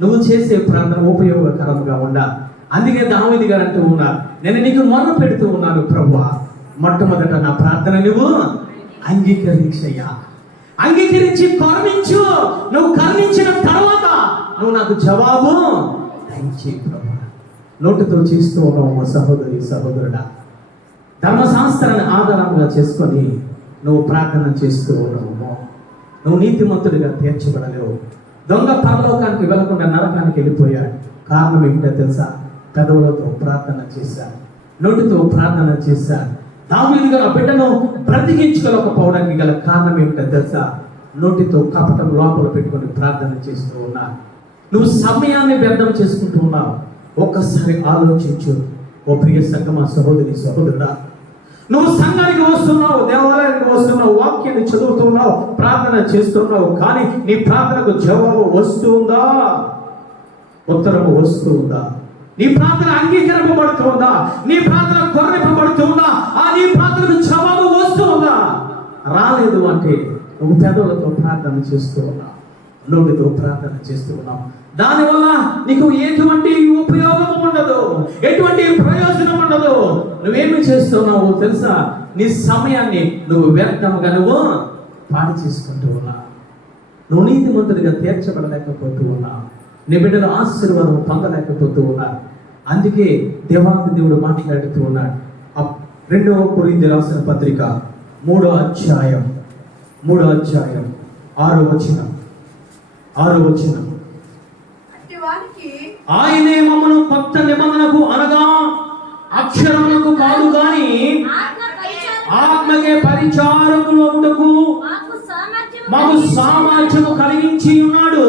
నువ్వు చేసే ప్రార్థన ఉపయోగకరంగా ఉండాలి. అందుకే దావీదు గారు అంటూ ఉన్నారు, నేను నీకు మొర్ర పెడుతూ ఉన్నాను ప్రభువా, మొట్టమొదట నా ప్రార్థన నువ్వు అంగీకరించయ్యా, అంగీకరించి కరుణించు. నువ్వు కరుణించిన తర్వాత నువ్వు నాకు జవాబు దయచేయి ప్రభువా. నోటితో చేస్తూ ఉన్నావు మా సహోదరి సహోదరుడా, ధర్మశాస్త్రాన్ని ఆధారంగా చేసుకొని నువ్వు ప్రార్థన చేస్తూ ఉన్నావు, నువ్వు నీతిమంతుడిగా తీర్చబడలేవు. దొంగ పరలోకానికి వెళ్లకుండా నరకానికి వెళ్ళిపోయాడు. కారణం ఏంటో తెలుసా? పెదవులతో ప్రార్థన చేశాడు, నోటితో ప్రార్థన చేశాడు. దావీదు గారు ఆ బిడ్డను బ్రతికించుకోలేకపోవడానికి గల కారణం ఏమిటో తెలుసా? నోటితో కపటం లోపల పెట్టుకొని ప్రార్థన చేస్తూ ఉన్నాడు. నువ్వు సమయాన్ని వ్యర్థం చేసుకుంటూ ఉన్నావు. ఒక్కసారి ఆలోచించు ఓ ప్రియ సంగమా, సహోదరి సహోదరుడా. నువ్వు సంఘానికి వస్తున్నావు, దేవాలయానికి వస్తున్నావు, వాక్యాన్ని చదువుతున్నావు, ప్రార్థన చేస్తున్నావు, కానీ నీ ప్రార్థనకు జవాబు వస్తుందా? ఉత్తరము వస్తుందా? నీ ప్రార్థన అంగీకరింపబడుతుందా? నీ ప్రార్థన కొర్రింపబడుతుందా? నీ ప్రార్థనకు జవాబు వస్తుందా? రాలేదు అంటే నువ్వు పెదవులతో ప్రార్థన చేస్తూ ఉన్నావు, నోటితో ప్రార్థన చేస్తూ ఉన్నావు. దానివల్ల నీకు ఎటువంటి ఉపయోగం ఉండదు, ఎటువంటి ప్రయోజనం ఉండదు. నువ్వేమి చేస్తున్నావు తెలుసా? నీ సమయాన్ని నువ్వు వ్యర్థముగా నువ్వు పాడు చేసుకుంటూ ఉన్నావు. నువ్వు నీతిమంతుడిగా తీర్చబడలేకపోతూ ఉన్నావు. నీ బిడ్డల ఆశీర్వాదం పొందలేకపోతూ ఉన్నారు. అందుకే దేవాది దేవుడు మాట్లాడుతూ ఉన్నాడు. 2వ కొరింథీయులకు రాసిన పత్రిక 3వ అధ్యాయం 6వ వచనం. ఆయనే మమ్మను కొత్త నిబంధనకు అనగా అక్షరములకు కాదు గాని ఆత్మకే పరిచారకులకు మాకు సామర్థ్యము కలిగించి ఉన్నాడు.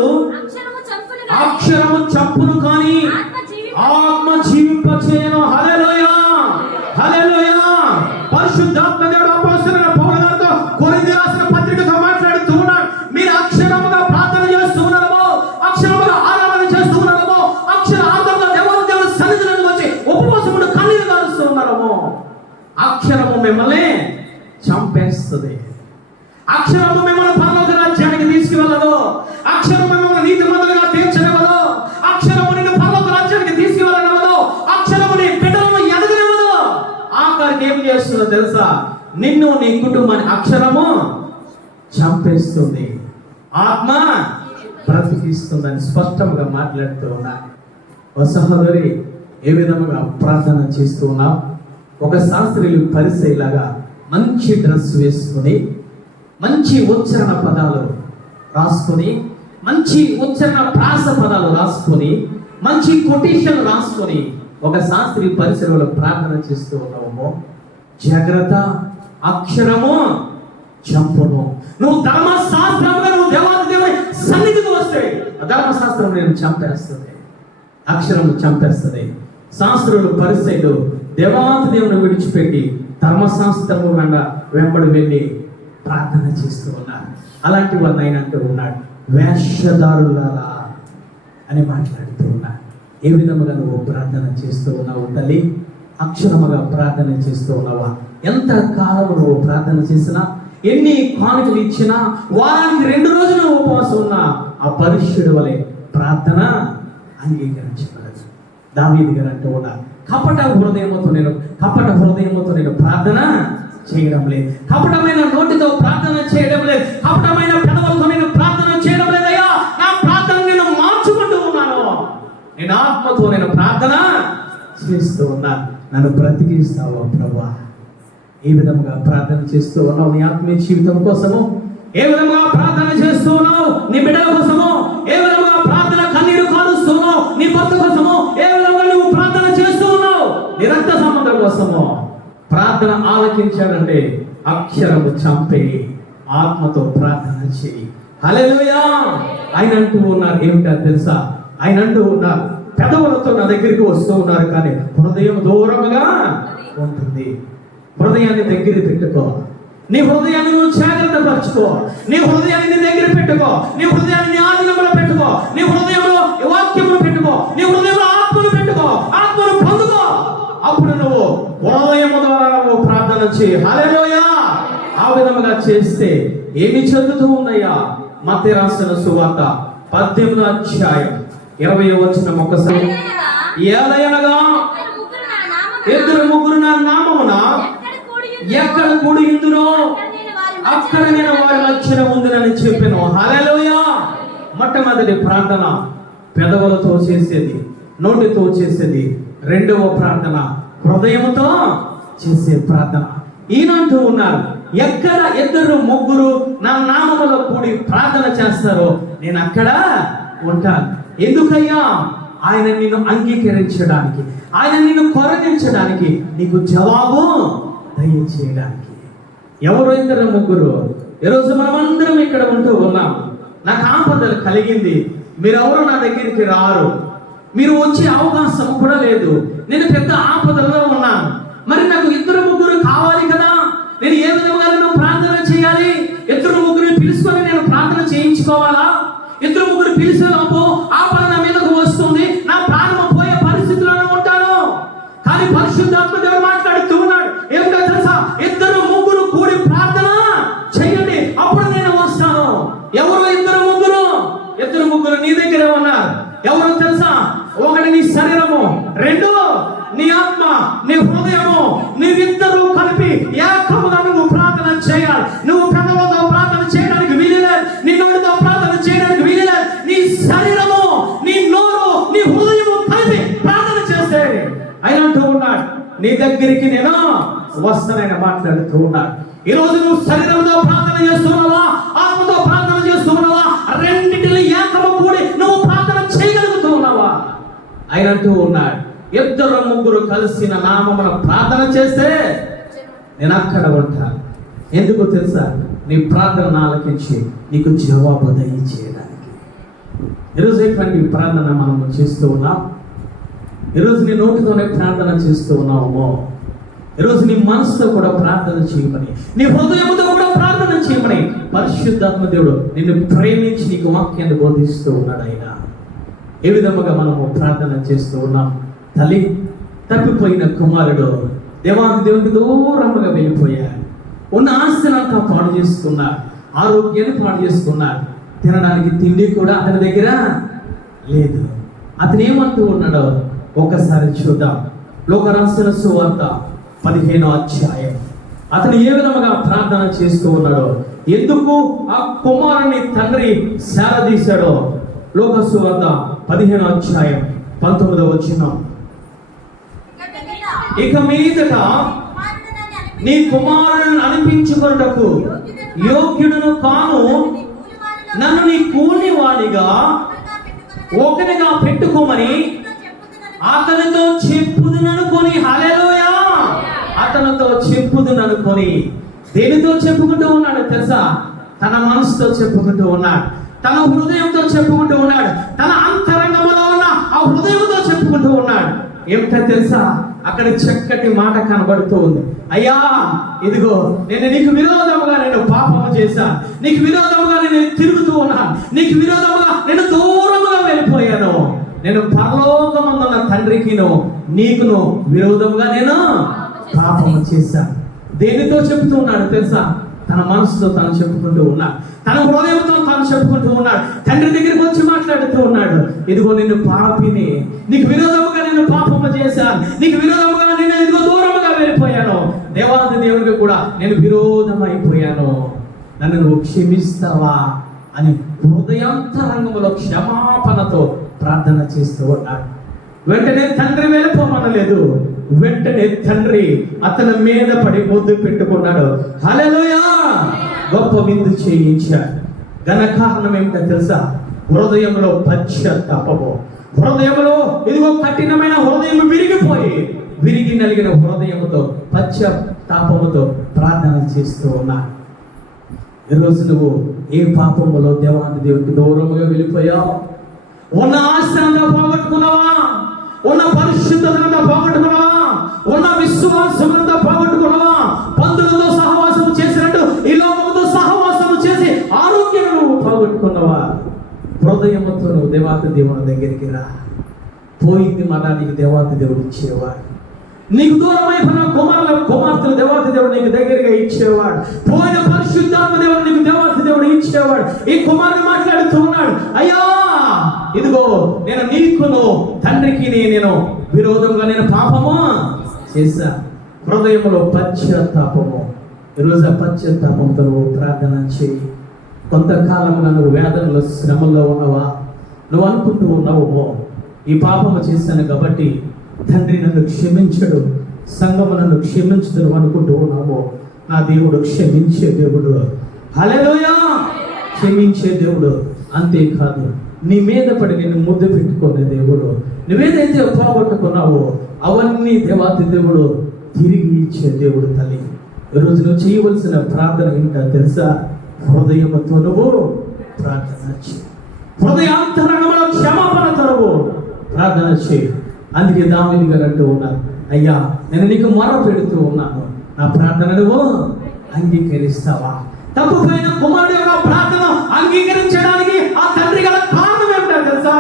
అక్షరము చంపును కానీ ఆత్మ జీవింపచేయను. హల్లెలూయా, హల్లెలూయా. పరిశుద్ధాత్మ దేవుడు అపోస్తలుడైన పౌలు గారితో కొరింథీయులకు రాసిన పత్రికతో మాట్లాడుతూ ఉన్నాడు. మీరు అక్షరముగా ప్రార్థన చేస్తూ ఉన్నారో, అక్షరముగా ఆరాధన చేస్తూ ఉన్నారో, అక్షరార్థంగా దేవుని సన్నిధిలోకి వచ్చి ఉపవాసముడు కన్నీరు కారుస్తూ ఉన్నారో, అక్షరము మిమ్మల్ని చంపేస్తుంది. అక్షరము మిమ్మల్ని పరలోక రాజ్యానికి తీసుకువెళ్ళదు. అక్షరము మిమ్మల్ని నీతిమంతులుగా తీర్చనివ్వదు. అక్షరము నిన్ను పరలోక రాజ్యానికి తీసుకువెళ్ళనివ్వదు. అక్షరము నీ బిడ్డలను ఎదగనివ్వదు. ఆఖరికి ఏం చేస్తుందో తెలుసా? నిన్ను నీ కుటుంబాన్ని అక్షరము చంపేస్తుంది, ఆత్మ బ్రతికిస్తుందని స్పష్టంగా మాట్లాడుతూ ఉన్నా. ఓ సహోదరి, ఏ విధముగా ప్రార్థన చేస్తూ ఉన్నావు? ఒక శాస్త్రీయులు పరిచయలాగా మంచి డ్రెస్ వేసుకొని, మంచి ఉచ్చారణ పదాలు రాసుకొని, మంచి ఉచ్చారణ ప్రాస పదాలు రాసుకొని, మంచి కొటేషన్ రాసుకొని ఒక శాస్త్రీయ పరిసరంలో ప్రార్థన చేస్తూ ఉన్నాము. జాగ్రత్త, అక్షరము చంపును. నువ్వు ధర్మశాస్త్రంగా నువ్వు దేవాది దేవుని సన్నిధికి వస్తే ధర్మశాస్త్రం నేను చంపేస్తుంది, అక్షరము చంపేస్తుంది. శాస్త్రులు పరిసరులు దేవాది దేవుని విడిచిపెట్టి ధర్మశాస్త్రము వెంబడి వెళ్ళి ప్రార్థన చేస్తూ ఉన్నారు. అలాంటి వారిని ఆయన అంటూ ఉన్నాడు, వేషధారులారా అని మాట్లాడుతూ ఉన్నాడు. ఏ విధముగా నువ్వు ప్రార్థన చేస్తూ ఉన్నావు తల్లి? అక్షరముగా ప్రార్థన చేస్తూ ఉన్నావా? ఎంత కాలం నువ్వు ప్రార్థన చేసినా, ఎన్ని కానుకలు ఇచ్చినా, వారానికి 2 రోజులు ఉపవాసం ఉన్నా ఆ పరిశుద్ధుడి వలె ప్రార్థన అంగీకరించబడదు. దావీదు గారు అంటూ ఉన్నారు, కపట హృదయముతో నేను ప్రార్థన చేయడం లేదు, కపటమైన నోటితో ప్రార్థన చేయడం లేదు, కపటమైన పెదవులతో నేను ప్రార్థన చేయడం లేదయ్యా. నా ప్రార్థన నేను మార్చుకుంటూ ఉన్నాను. నేను ఆత్మతో నేను ప్రార్థన చేస్తూ ఉన్నాను. నన్ను బ్రతికిస్తావా ప్రభువా? ఏ విధముగా ప్రార్థన చేస్తూ ఉన్నావు నీ ఆత్మీయ జీవితం కోసము? ఏ విధముగా ప్రార్థన చేస్తూ ఉన్నావు నీ బిడ్డల కోసము? ఏ విధముగా ప్రార్థన కన్నీరు కారుస్తున్నావు నీ భర్త కోసము? ఏ విధంగా నువ్వు ప్రార్థన చేస్తూ ఉన్నావు నీ రక్త సంబంధం కోసము? ప్రార్థన ఆలకించాడంటే అక్షరము చంపే, ఆత్మతో ప్రార్థన చేయి. హల్లెలూయా. ఆయన అంటూ ఉన్నారు ఏమిటో తెలుసా? ఆయన అంటూ ఉన్నారు, పెదవులతో నా దగ్గరికి వస్తూ ఉన్నారు కానీ హృదయం దూరంగా ఉంటుంది. హృదయాన్ని దగ్గర పెట్టుకో. నీ హృదయాన్ని నువ్వు జాగ్రత్త పరచుకో. నీ హృదయాన్ని నీ దగ్గర పెట్టుకో. నీ హృదయాన్ని నీ ఆధీనంలో పెట్టుకో. నీ హృదయంలో వాక్యమును పెట్టుకో. నీ హృదయంలో ఆత్మను పెట్టుకో. ఆత్మను పొందుకో. అప్పుడు నువ్వు హృదయము ద్వారా నువ్వు ప్రార్థన చేయి. హల్లెలూయా. ఆ విధముగా చేస్తే ఏమి జరుగుతూ ఉందయ్యా? మత్తయి రాసిన సువార్త 18వ అధ్యాయం 20వ వచనం ఒకసారి. ఏలయనగా ఇద్దరు ముగ్గురు నా నామమున ఎక్కడ కూడి ఇందులో అక్కడ నేను వారి మధ్యన ఉందని చెప్పాను. హల్లెలూయా. మొట్టమొదటి ప్రార్థన పెదవులతో చేసేది, నోటితో చేసేది. రెండవ ప్రార్థన హృదయముతో చేసే ప్రార్థన. ఈయనంటూ ఉన్నారు, ఎక్కడ ఇద్దరు ముగ్గురు నా నామములో కూడి ప్రార్థన చేస్తారో నేను అక్కడ ఉంటాను. ఎందుకయ్యా? ఆయన నిన్ను అంగీకరించడానికి, ఆయన నిన్ను కొరగించడానికి, నీకు జవాబు దయచేయడానికి. ఎవరు ఇద్దరు ముగ్గురు? ఈరోజు మనమందరం ఇక్కడ ఉంటూ ఉన్నాం. నాకు ఆపదలు కలిగింది, మీరెవరు నా దగ్గరికి రారు, మీరు వచ్చే అవకాశం కూడా లేదు. నేను పెద్ద ఆపదలో ఉన్నాను. మరి నాకు ఇద్దరు ముగ్గురు కావాలి కదా. నేను ఏ విధంగా నేను ప్రార్థన చేయాలి? ఇద్దరు ముగ్గురు పిలుచుకొని నేను ప్రార్థన చేయించుకోవాలా? ఇద్దరు ముగ్గురు పిలిచేలోపు ఆపద నా మీదకు వస్తుంది, నా ప్రాణం పోయే పరిస్థితుల్లో ఉంటాను. కానీ పరిశుద్ధాత్మ దేవుడు మాట్లాడుతూ ఉన్నాడు, ఏమిటో తెలుసా? ఇద్దరు ముగ్గురు కూడి ప్రార్థన చేయండి, అప్పుడు నేను వస్తాను. ఎవరు ఇద్దరు ముగ్గురు? ఇద్దరు ముగ్గురు నీ దగ్గరే ఉన్నారు. ఎవరు తెలుసా? ఒకటి నీ శరీరము, రెండు నీ ఆత్మ, నీ హృదయము. నీవిద్దరూ కలిపి ఏకముగా నువ్వు ప్రార్థన చేయాలి. నువ్వు పెదవులతో ప్రార్థన చేయడానికి వీలులేదు, నీ నోటితో ప్రార్థన చేయడానికి వీలులేదు. నీ శరీరము, నీ నోరు, నీ హృదయము కలిపి ప్రార్థన చేస్తే ఆయన అంటూ ఉన్నాడు, నీ దగ్గరికి నేను వస్తానని మాట్లాడుతూ ఉన్నాడు. ఈరోజు నువ్వు శరీరంతో ప్రార్థన చేస్తున్నావా, ఆత్మతో ప్రార్థన చేస్తున్నావా? రెండింటిని ఏకము కూడి నువ్వు ప్రార్థన చేయగలుగుతూ ఉన్నావా? ఆయన అంటూ ఉన్నాడు, ఇద్దరు ముగ్గురు కలిసిన నామమున ప్రార్థన చేస్తే నేను అక్కడ ఉంటాను. ఎందుకు తెలుసా? నీ ప్రార్థన ఆలకించి నీకు జవాబు దయచేయడానికి. ఈరోజు ఎటువంటి ప్రార్థన మనము చేస్తూ ఉన్నాం? ఈరోజు నీ నోటితోనే ప్రార్థన చేస్తూ ఉన్నామో? ఈరోజు నీ మనసుతో కూడా ప్రార్థన చేయమని, నీ హృదయంతో కూడా ప్రార్థన చేయమని పరిశుద్ధాత్మ దేవుడు నిన్ను ప్రేమించి నీకు వాక్యాన్ని బోధిస్తూ ఉన్నాడు. ఆయన ఏ విధముగా మనము ప్రార్థన చేస్తూ ఉన్నాం? తల్లి, తప్పిపోయిన కుమారుడు దేవాది దేవునికి దూరముగా వెళ్ళిపోయాడు. ఉన్న ఆస్తినంతా పాడు చేసుకున్నాడు, ఆరోగ్యాన్ని పాడు చేసుకున్నాడు, తినడానికి తిండి కూడా అతని దగ్గర లేదు. అతను ఏమంటూ ఉన్నాడో ఒకసారి చూద్దాం. లోక రాసిన సువార్త 15వ అధ్యాయం. అతను ఏ విధముగా ప్రార్థన చేస్తూ ఉన్నాడో, ఎందుకు ఆ కుమారుని తండ్రి శాలదీశాడో. లోక సువార్త 15వ అధ్యాయం 19వ వచనం. ఇక మీదట నీ కుమారుని అనిపించుకొనుటకు యోగ్యుడును కాను, నన్ను నీ కూలి వానిగా ఒకనిగా పెట్టుకోమని అతనితో చెప్పుదుననుకొని. హల్లెలూయా. అతనితో చెప్పుదుననుకొని. దేనితో చెప్పుకుంటూ ఉన్నాడు తెలుసా? తన మనసుతో చెప్పుకుంటూ ఉన్నాడు, తన హృదయంతో చెప్పుకుంటూ ఉన్నాడు, తన అంతరంగంలో ఉన్న ఆ హృదయంతో చెప్పుకుంటూ ఉన్నాడు. ఏమిటో తెలుసా? అక్కడ చక్కటి మాట కనబడుతూ ఉంది. అయ్యా, ఇదిగో నేను నీకు విరోధముగా నేను పాపము చేశాను, నీకు విరోధముగా నేను తిరుగుతూ ఉన్నాను, నీకు విరోధముగా నేను దూరముగా వెళ్ళిపోయాను. నేను పరలోకమందున్న తండ్రికిను నీకును విరోధముగా నేను పాపము చేశాను. దేనితో చెబుతూ ఉన్నాడు తెలుసా? తన మనసుతో తాను చెప్పుకుంటూ ఉన్నాడు, తన హృదయంతో తాను చెప్పుకుంటూ ఉన్నాడు. తండ్రి దగ్గరికి వచ్చి మాట్లాడుతూ ఉన్నాడు, ఇదిగో నిన్ను పాపిని, నీకు విరోధముగా నేను పాపము చేశాను, నీకు విరోధముగా నేను ఇదిగో దూరముగా వెళ్ళిపోయాను, దేవాది దేవుడికి కూడా నేను విరోధమైపోయాను, నన్ను నువ్వు క్షమిస్తావా అని హృదయాంతరంగంలో క్షమాపణతో ప్రార్థన చేస్తూ ఉన్నాడు. వెంటనే తండ్రి వెళ్ళిపోమనలేదు, వెంటనే తండ్రి అతని మీద పడి ముద్దు పెట్టుకున్నాడు. హల్లెలూయా. గొప్ప విందు చేయించాడు. గన కారణం ఏమిటో తెలుసా? హృదయంలో పశ్చాత్తాపము. హృదయంలో ఇదిగో కఠినమైన హృదయం విరిగి నలిగిన హృదయముతో పశ్చాత్తాపముతో ప్రార్థన చేస్తూ ఉన్నాడు. ఈరోజు నువ్వు ఏ పాపములో దేవాది దేవుడికి దూరముగా వెళ్ళిపోయావు? ఉన్న ఆశ్రయంతో పోగొట్టుకున్నావా? ఉన్న పరిశుద్ధతనంతా పోగొట్టుకున్నావా? ఉన్న విశ్వాసమంతా పోగొట్టుకున్నావా? పందులతో సహవాసం చేసినట్టు దేవాతి దేవుని దగ్గరికి రా. పోయింది మరణానికి దేవాతి దేవుడు ఇచ్చేవాడు. నీకు దూరం అయిపోయిన కుమార్తెలు దేవాతి దేవుడు నీకు దగ్గరగా ఇచ్చేవాడు. పోయిన పరిశుద్ధాత్మ దేవుడు నీకు దేవాతి దేవుడు ఇచ్చేవాడు. ఈ కుమారుడు మాట్లాడుతూ ఉన్నాడు, అయ్యా ఇదిగో నేను నీకును తండ్రికి నేను విరోధంగా నేను పాపము చేశా. హృదయంలో పశ్చాత్తాపము. ఈరోజు పశ్చాత్తాపంతో నువ్వు ప్రార్థన చేయి. కొంతకాలంగా నువ్వు వేదనలో శ్రమల్లో ఉన్నవా? నువ్వు అనుకుంటూ ఉన్నావు, ఈ పాపము చేశాను కాబట్టి తండ్రి నన్ను క్షమించడు, సంఘము నన్ను క్షమించదు నువ్వు అనుకుంటూ ఉన్నావు. నా దేవుడు క్షమించే దేవుడు. హల్లెలూయా! క్షమించే దేవుడు. అంతేకాదు, నీ మీద పడి నేను ముద్దు పెట్టుకునే దేవుడు. నువ్వేదైతే పోగొట్టుకున్నావో అవన్నీ దేవాతి దేవుడు తిరిగి ఇచ్చే దేవుడు. తల్లి, ఈరోజు నువ్వు చేయవలసిన ప్రార్థన ఏంటో తెలుసా? హృదయంతో నువ్వు ప్రార్థన చేయి. హృదయాంతరంగంలో క్షమాపణ తరువు ప్రార్థన చేయి. అందుకే దావీదు గారు అంటూ ఉన్నారు, అయ్యా నేను నీకు మొర పెడుతూ ఉన్నాను, నా ప్రార్థన నువ్వు అంగీకరిస్తావా? తప్పుపోయిన కుమారుడు యొక్క ప్రార్థన అంగీకరించడానికి ఆ తండ్రి గల కారణం ఏమిటో తెలుసా?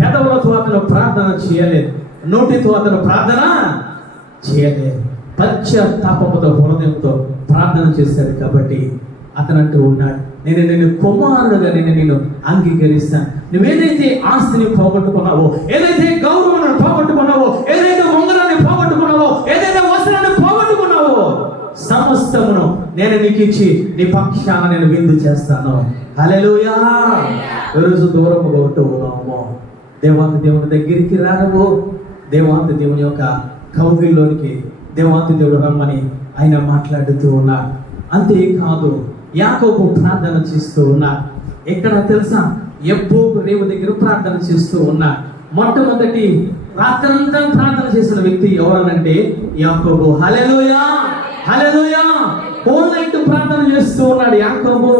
పెదవులతో అతను ప్రార్థన చేయలేదు, నోటితో అతను ప్రార్థన చేయలేదు, పశ్చాత్తాపంతో హృదయంతో ప్రార్థన చేశాడు. కాబట్టి అతను అంటూ ఉన్నాడు, నేను కుమారుడుగా నేను అంగీకరిస్తాను. నువ్వేదైతే ఆస్తిని పోగొట్టుకున్నావో, ఏదైతే గౌరవాన్ని పోగొట్టుకున్నావో, ఏదైతే ఉంగరాన్ని పోగొట్టుకున్నావో, ఏదైతే వస్త్రాన్ని పోగొట్టుకున్నావో సమస్తమును నేను నీకు ఇచ్చి నీ పక్షాన నేను విందు చేస్తాను. హల్లెలూయా! ఈరోజు దూరముగా ఉంటూ ఉన్నాము, దేవాతి దేవుని దగ్గరికి రావు. దేవాతి దేవుని యొక్క కౌగిల్లోనికి దేవాతి దేవుడు రమ్మని ఆయన మాట్లాడుతూ ఉన్నాడు. అంతేకాదు, యాకోబు ప్రార్థన చేస్తూ ఉన్నాడు. ఎక్కడ తెలుసా? యబ్బోకు రేవు దగ్గర ప్రార్థన చేస్తూ ఉన్నాడు. మొట్టమొదటి రాత్రంతా ప్రార్థన చేసిన వ్యక్తి ఎవరనంటే యాకోబు. హల్లెలూయా! హల్లెలూయా! హోల్ నైట్ ప్రార్థన చేస్తూ ఉన్నాడు యాకోబు.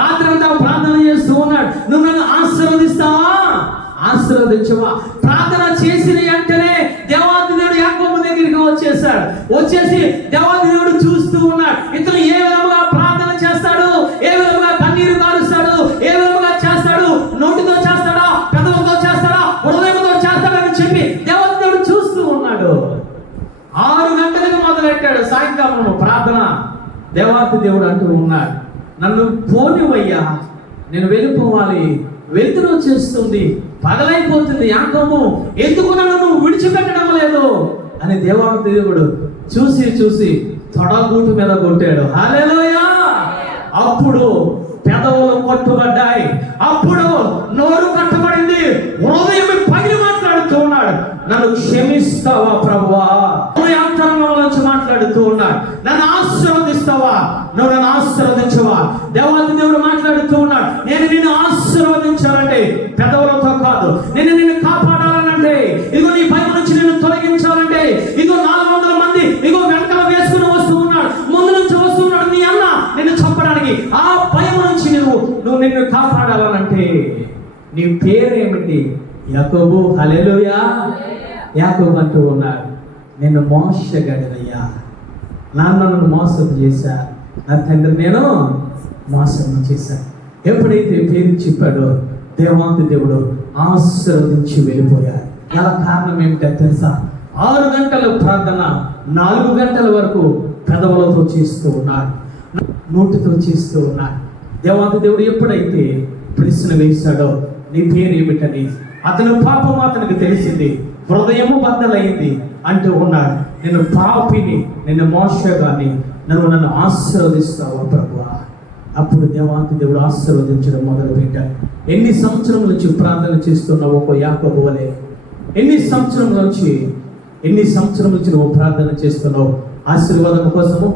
రాత్రంతా ప్రార్థన చేస్తూ ఉన్నాడు. నువ్వు నన్ను ఆశీర్వదిస్తావా? ఆశీర్వదించవా? ప్రార్థన చేసిన వెంటనే దేవాతి దేవుడు యాకోబు దగ్గరికి వచ్చేసాడు. వచ్చేసి దేవాతి దేవుడు చూస్తూ ఉన్నాడు, ఇతను ఏ విధంగా ప్రార్థన చేస్తాడు, ఏ విధంగా కన్నీరు కారుస్తాడు, ఏ విధంగా చేస్తాడు, నోటితో చేస్తాడా, పెదవులతో చేస్తాడా, హృదయంతో చేస్తాడని చెప్పి దేవాతి దేవుడు చూస్తూ ఉన్నాడు. 6 గంటలకు మొదలెట్టాడు సాయంకాలం ప్రార్థన. దేవాతి దేవుడు అంటూ ఉన్నాడు, నన్ను పోనివయ్యా, నేను వెళ్ళిపోవాలి, వెలుతురు వచ్చేస్తుంది, పగలైపోతుంది. యాకోబు, ఎందుకు నన్ను నువ్వు విడిచిపెట్టడం లేదు అని దేవాతి దేవుడు చూసి తొడగూటు మీద కొట్టాడు. హల్లెలూయా! అప్పుడు పెదవులు కొట్టుబడ్డాయి, అప్పుడు నోరు కట్టబడింది, హృదయం పగిలి మాట్లాడుతూ ఉన్నాడు, నన్ను క్షమిస్తావా ప్రభువా? అంతరంగం నుంచి మాట్లాడుతూ ఉన్నాడు, నన్ను ఆశీర్వదిస్తావా? నువ్వు నన్ను ఆశీర్వదించవా? దేవాతి దేవుడు మాట్లాడుతూ ఉన్నాడు, నేను నిన్ను ఆశీర్వదించాలంటే పెదవులతో కాదు, నిన్ను కాపాడాలనంటే, ఇదిగో నీ భయం నుంచి నిన్ను తొలగించాలంటే, ఇదిగో 400 మంది ఇదిగో వెనకాల వేసుకుని వస్తూ ఉన్నాడు, ముందు నుంచి వస్తూ ఉన్నాడు నీ అన్న నిన్ను చంపడానికి. ఆ భయం నుంచి నువ్వు నిన్ను కాపాడాలనంటే నీ పేరేమిటి? యాకోబు. హల్లెలూయా! యాకోబు అంటూ ఉన్నాడు, నేను మోసగాడినయ్యా, నాన్న నన్ను మోసం చేశా, నా తండ్రి నేను మోసం చేశాను. ఎప్పుడైతే పేరు చెప్పాడో దేవాతి దేవుడు ఆశీర్వదించి వెళ్ళిపోయాడు. గల కారణం ఏమిటో తెలుసా? 6 గంటల ప్రార్థన 4 గంటల వరకు పెదవులతో చేస్తూ ఉన్నాడు, నోటితో చేస్తూ ఉన్నాడు. దేవాతి దేవుడు ఎప్పుడైతే ప్రశ్న వేశాడో నీ పేరు ఏమిటని, అతను పాపం అతనికి తెలిసింది, హృదయము బద్దలైంది అంటూ ఉన్నాడు, నేను పాపిని, నిన్ను మోసగాని, నన్ను ఆశీర్వదిస్తావా ప్రభువా? అప్పుడు దేవాతి దేవుడు ఆశీర్వదించడం మొదలు పెట్టాడు. ఎన్ని సంవత్సరం నుంచి ప్రార్థన చేస్తున్నావు ఒక యాకోబు వలె? ఎన్ని సంవత్సరం నుంచి నువ్వు ప్రార్థన చేస్తున్నావు ఆశీర్వాదం కోసము?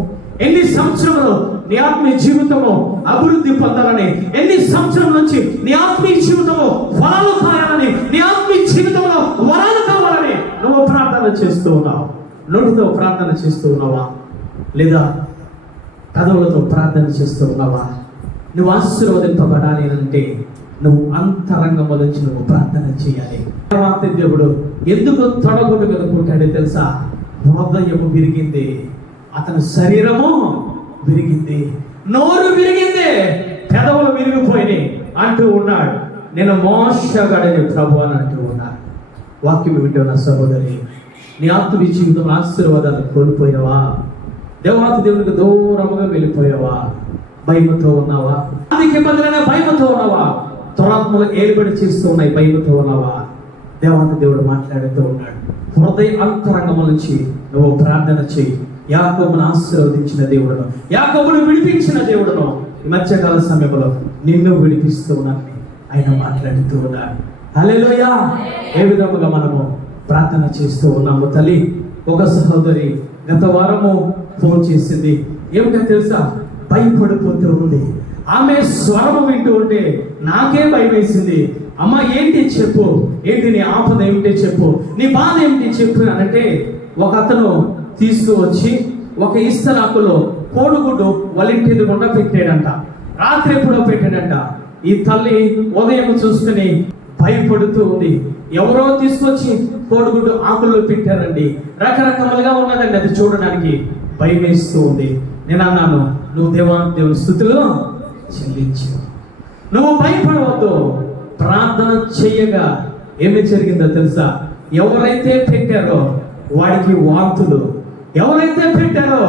ఎన్ని సంవత్సరంలో నీ ఆత్మీయ జీవితము అభివృద్ధి పొందాలని, ఎన్ని సంవత్సరం నుంచి నీ ఆత్మీయ జీవితము ఫలాలు కావాలని, నీ ఆత్మీయ జీవితంలో వరాలు కావాలని నువ్వు ప్రార్థన చేస్తూ ఉన్నావు? నోటితో ప్రార్థన చేస్తూ ఉన్నావా? లేదా కథలతో ప్రార్థన చేస్తూ ఉన్నావా? నువ్వు ఆశీర్వదింపబడాలి అంటే నువ్వు అంతరంగంలో నుంచి నువ్వు ప్రార్థన చేయాలి. దేవాతి దేవుడు ఎందుకు తొడగొట్టు మీద కొట్టాడో తెలుసా? హృదయము విరిగింది, అతని శరీరము విరిగింది, నోరు విరిగింది, పెదవులు విరిగిపోయినాయి అంటూ ఉన్నాడు. నేను మోసగాడని ప్రభు అని అంటూ ఉన్నారు. వాక్యం వింటున్న సహోదరి, నీ ఆత్మీయ జీవితం ఆశీర్వాదాలు కోల్పోయావా? దేవాతి దేవునికి దూరంగా వెళ్ళిపోయావా? భయముతో ఉన్నావా? అందుకే బదులైన భయముతో ఉన్నావా? దురాత్మలు ఏలుబడి చేస్తూ ఉన్నాయి, భయముతో ఉన్నావా? దేవాతి దేవుడు మాట్లాడుతూ ఉన్నాడు. హృదయ అంతరంగం నుంచి నువ్వు ప్రార్థన చేయి. యాకోబును ఆశీర్వదించిన దేవుడును, యాకోబును విడిపించిన దేవుడును ఈ మధ్యకాల సమయంలో నిన్ను విడిపిస్తూ ఉన్నాను ఆయన మాట్లాడుతూ ఉన్నాడు. హల్లెలూయా. ఏ విధముగా మనము ప్రార్థన చేస్తూ ఉన్నాము తల్లి? ఒక సహోదరి గత వారము ఫోన్ చేసింది. ఏమిటో తెలుసా? భయపడిపోతూ ఉంది. ఆమె స్వరము వింటూ ఉంటే నాకే భయం వేసింది. అమ్మ ఏంటి చెప్పు, ఏంటి నీ ఆపద ఏమిటి చెప్పు, నీ బాధ ఏమిటి చెప్పు అంటే, ఒక అతను తీసుకువచ్చి ఒక ఇస్తరాకులో కోడిగుడ్డు వాళ్ళింటి గుండా పెట్టాడంట. రాత్రి ఎప్పుడో పెట్టాడంట. ఈ తల్లి ఉదయం చూసుకుని భయపడుతూ ఉంది. ఎవరో తీసుకొచ్చి కోడిగుడ్డు ఆకుల్లో పెట్టారండి. రకరకాలుగా ఉన్నదండి. అది చూడడానికి భయం వేస్తూ ఉంది. నేను అన్నాను, నువ్వు దేవుని స్తుతులు చెల్లించు, నువ్వు భయపడవద్దు, ప్రార్థన చెయ్యగా ఏమి జరిగిందో తెలుసా? ఎవరైతే పెట్టారో వాడికి వాంతులు, ఎవరైతే పెట్టారో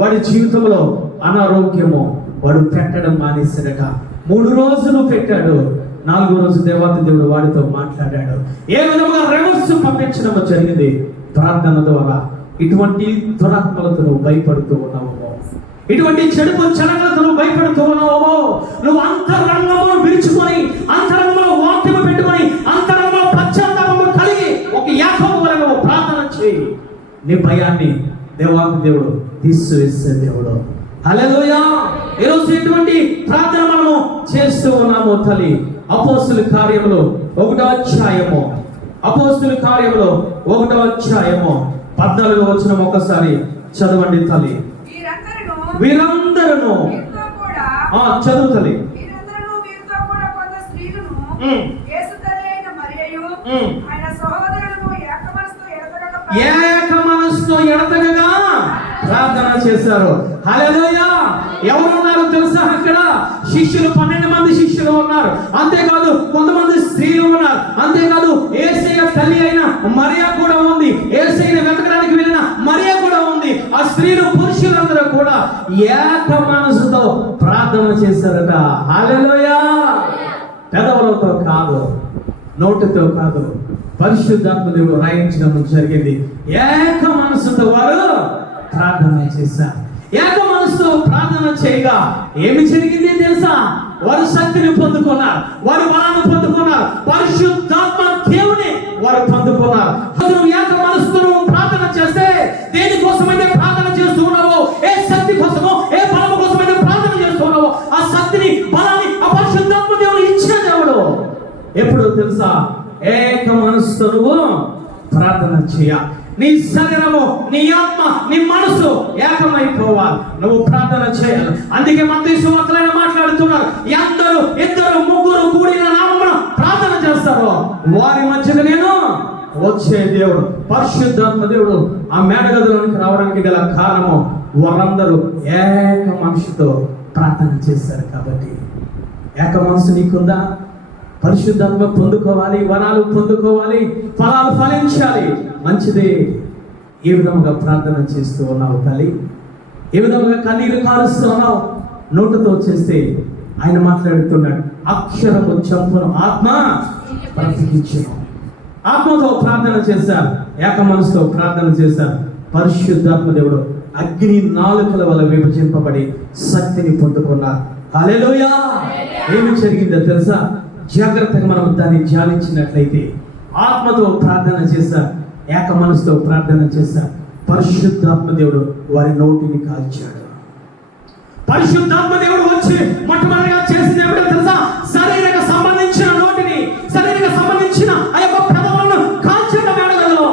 వాడి జీవితంలో అనారోగ్యము, వాడు పెట్టడం మానేశాడట. 3 రోజులు పెట్టాడు. 4వ రోజు దేవాతి దేవుడు వాడితో మాట్లాడాడు. ఏ విధంగా రివర్స్ పంపించడం జరిగింది ప్రార్థన ద్వారా. ఇటువంటి దురాత్మలతో నువ్వు భయపడుతూ ఉన్నావు, ఇటువంటి చెడుపు చలనలతో నువ్వు భయపడుతూ ఉన్నావు. నువ్వు అంతరంగమును విరుచుకొని, అంతరంగంలో వాక్యము పెట్టుకొని, అంతరంగంలో పశ్చాత్తాపము కలిగి ఒక యాకోబు వలె నువ్వు ప్రార్థన చేయి. నీ భయాన్ని దేవాతి దేవుడు తీసివేసే దేవుడు. హల్లెలూయా. ఈరోజు ఎటువంటి ప్రార్థన మనము చేస్తూ ఉన్నాము తల్లి? అపోస్తుల కార్యములు 1వ అధ్యాయము, అపోస్తుల కార్యములు 1వ అధ్యాయము 14వ వచనం ఒకసారి చదవండి తల్లి. వీరందరూ చదువు తల్లి. ఏక మనసుతో ఎడతెగగా ప్రార్థన చేశారు. హల్లెలూయా. ఎవరున్నారు తెలుసా? అక్కడ శిష్యులు 12 మంది శిష్యులు ఉన్నారు. అంతేకాదు కొంతమంది స్త్రీలు ఉన్నారు. అంతేకాదు యేసయ్య తల్లి అయిన మరియా కూడా ఉంది. యేసయ్యని వెతకడానికి వెళ్ళిన మరియా కూడా ఉంది. ఆ స్త్రీలు పురుషులందరూ కూడా ఏక మనసుతో ప్రార్థన చేశారట. హల్లెలూయా. పెదవులతో కాదు, నోటితో కాదు, పరిశుద్ధాత్మ దేవుడు రాయించడం జరిగింది. ఏక మనసుతో వారు ప్రార్థన చేశారు. ఏక మనసుతో ప్రార్థన చేయగా ఏమి జరిగింది తెలుసా? వారు శక్తిని పొందుకున్నారు, వారు బలాన్ని పొందుకున్నారు, పరిశుద్ధాత్మ దేవుని వారు పొందుకున్నారు. నువ్వు ఏక మనసుతో ప్రార్థన చేస్తే, దేనికోసమైతే ప్రార్థన చేస్తున్నావో, ఏ శక్తి కోసమో, ఏ బలము కోసమైతే ప్రార్థన చేస్తున్నావో, ఆ శక్తిని, బలాన్ని ఆ పరిశుద్ధాత్మ దేవుడు ఇచ్చిన దేవుడు. ఎప్పుడు తెలుసా? ఏక మనసుతో నువ్వు ప్రార్థన చేయాలి. నీ శరీరము, నీ ఆత్మ, నీ మనసు ఏకమైపోవాలి. నువ్వు ప్రార్థన చేయాలి. అందుకే మత్తయి సువార్తలో మాట్లాడుతున్నారు, అందరూ 2, 3 కూడిన నామమున ప్రార్థన చేస్తారు, వారి మధ్యలో నేను వచ్చే దేవుడు. పరిశుద్ధాత్మ దేవుడు ఆ మేడగదిలోనికి రావడానికి గల కారణము వారందరూ ఏక మనసుతో ప్రార్థన చేశారు. కాబట్టి ఏక మనసు నీకుందా? పరిశుద్ధాత్మ పొందుకోవాలి, వరాలు పొందుకోవాలి, ఫలాలు ఫలించాలి. మంచిదే. ఏ విధముగా ప్రార్థన చేస్తూ ఉన్నావు తల్లి? ఏ విధముగా కన్నీరు కారుస్తూ ఉన్నావు? నోటుతో చేస్తే ఆయన మాట్లాడుతున్నాడు, అక్షరము చంపును, ఆత్మ బ్రతికించును. ఆత్మతో ప్రార్థన చేశారు, ఏక మనసుతో ప్రార్థన చేశారు. పరిశుద్ధాత్మ దేవుడు అగ్ని నాలుకల వల్ల విభజింపబడి శక్తిని పొందుకున్నారు. హల్లెలూయా. ఏమి జరిగిందో తెలుసా? జాగ్రత్తగా మనం దాన్ని ధ్యానించినట్లయితే, ఆత్మతో ప్రార్థన చేశారు, ఏక మనసుతో ప్రార్థన చేశారు. పరిశుద్ధాత్మ దేవుడు వారి నోటిని కాల్చాడు. పరిశుద్ధాత్మ దేవుడు వచ్చి మొట్టమొదటిగా చేసింది ఏమిటో తెలుసా? శరీరకు సంబంధించిన నోటిని, శరీరకు సంబంధించిన ఆ యొక్క పెదవులను కాల్చడం మేడగదిలో.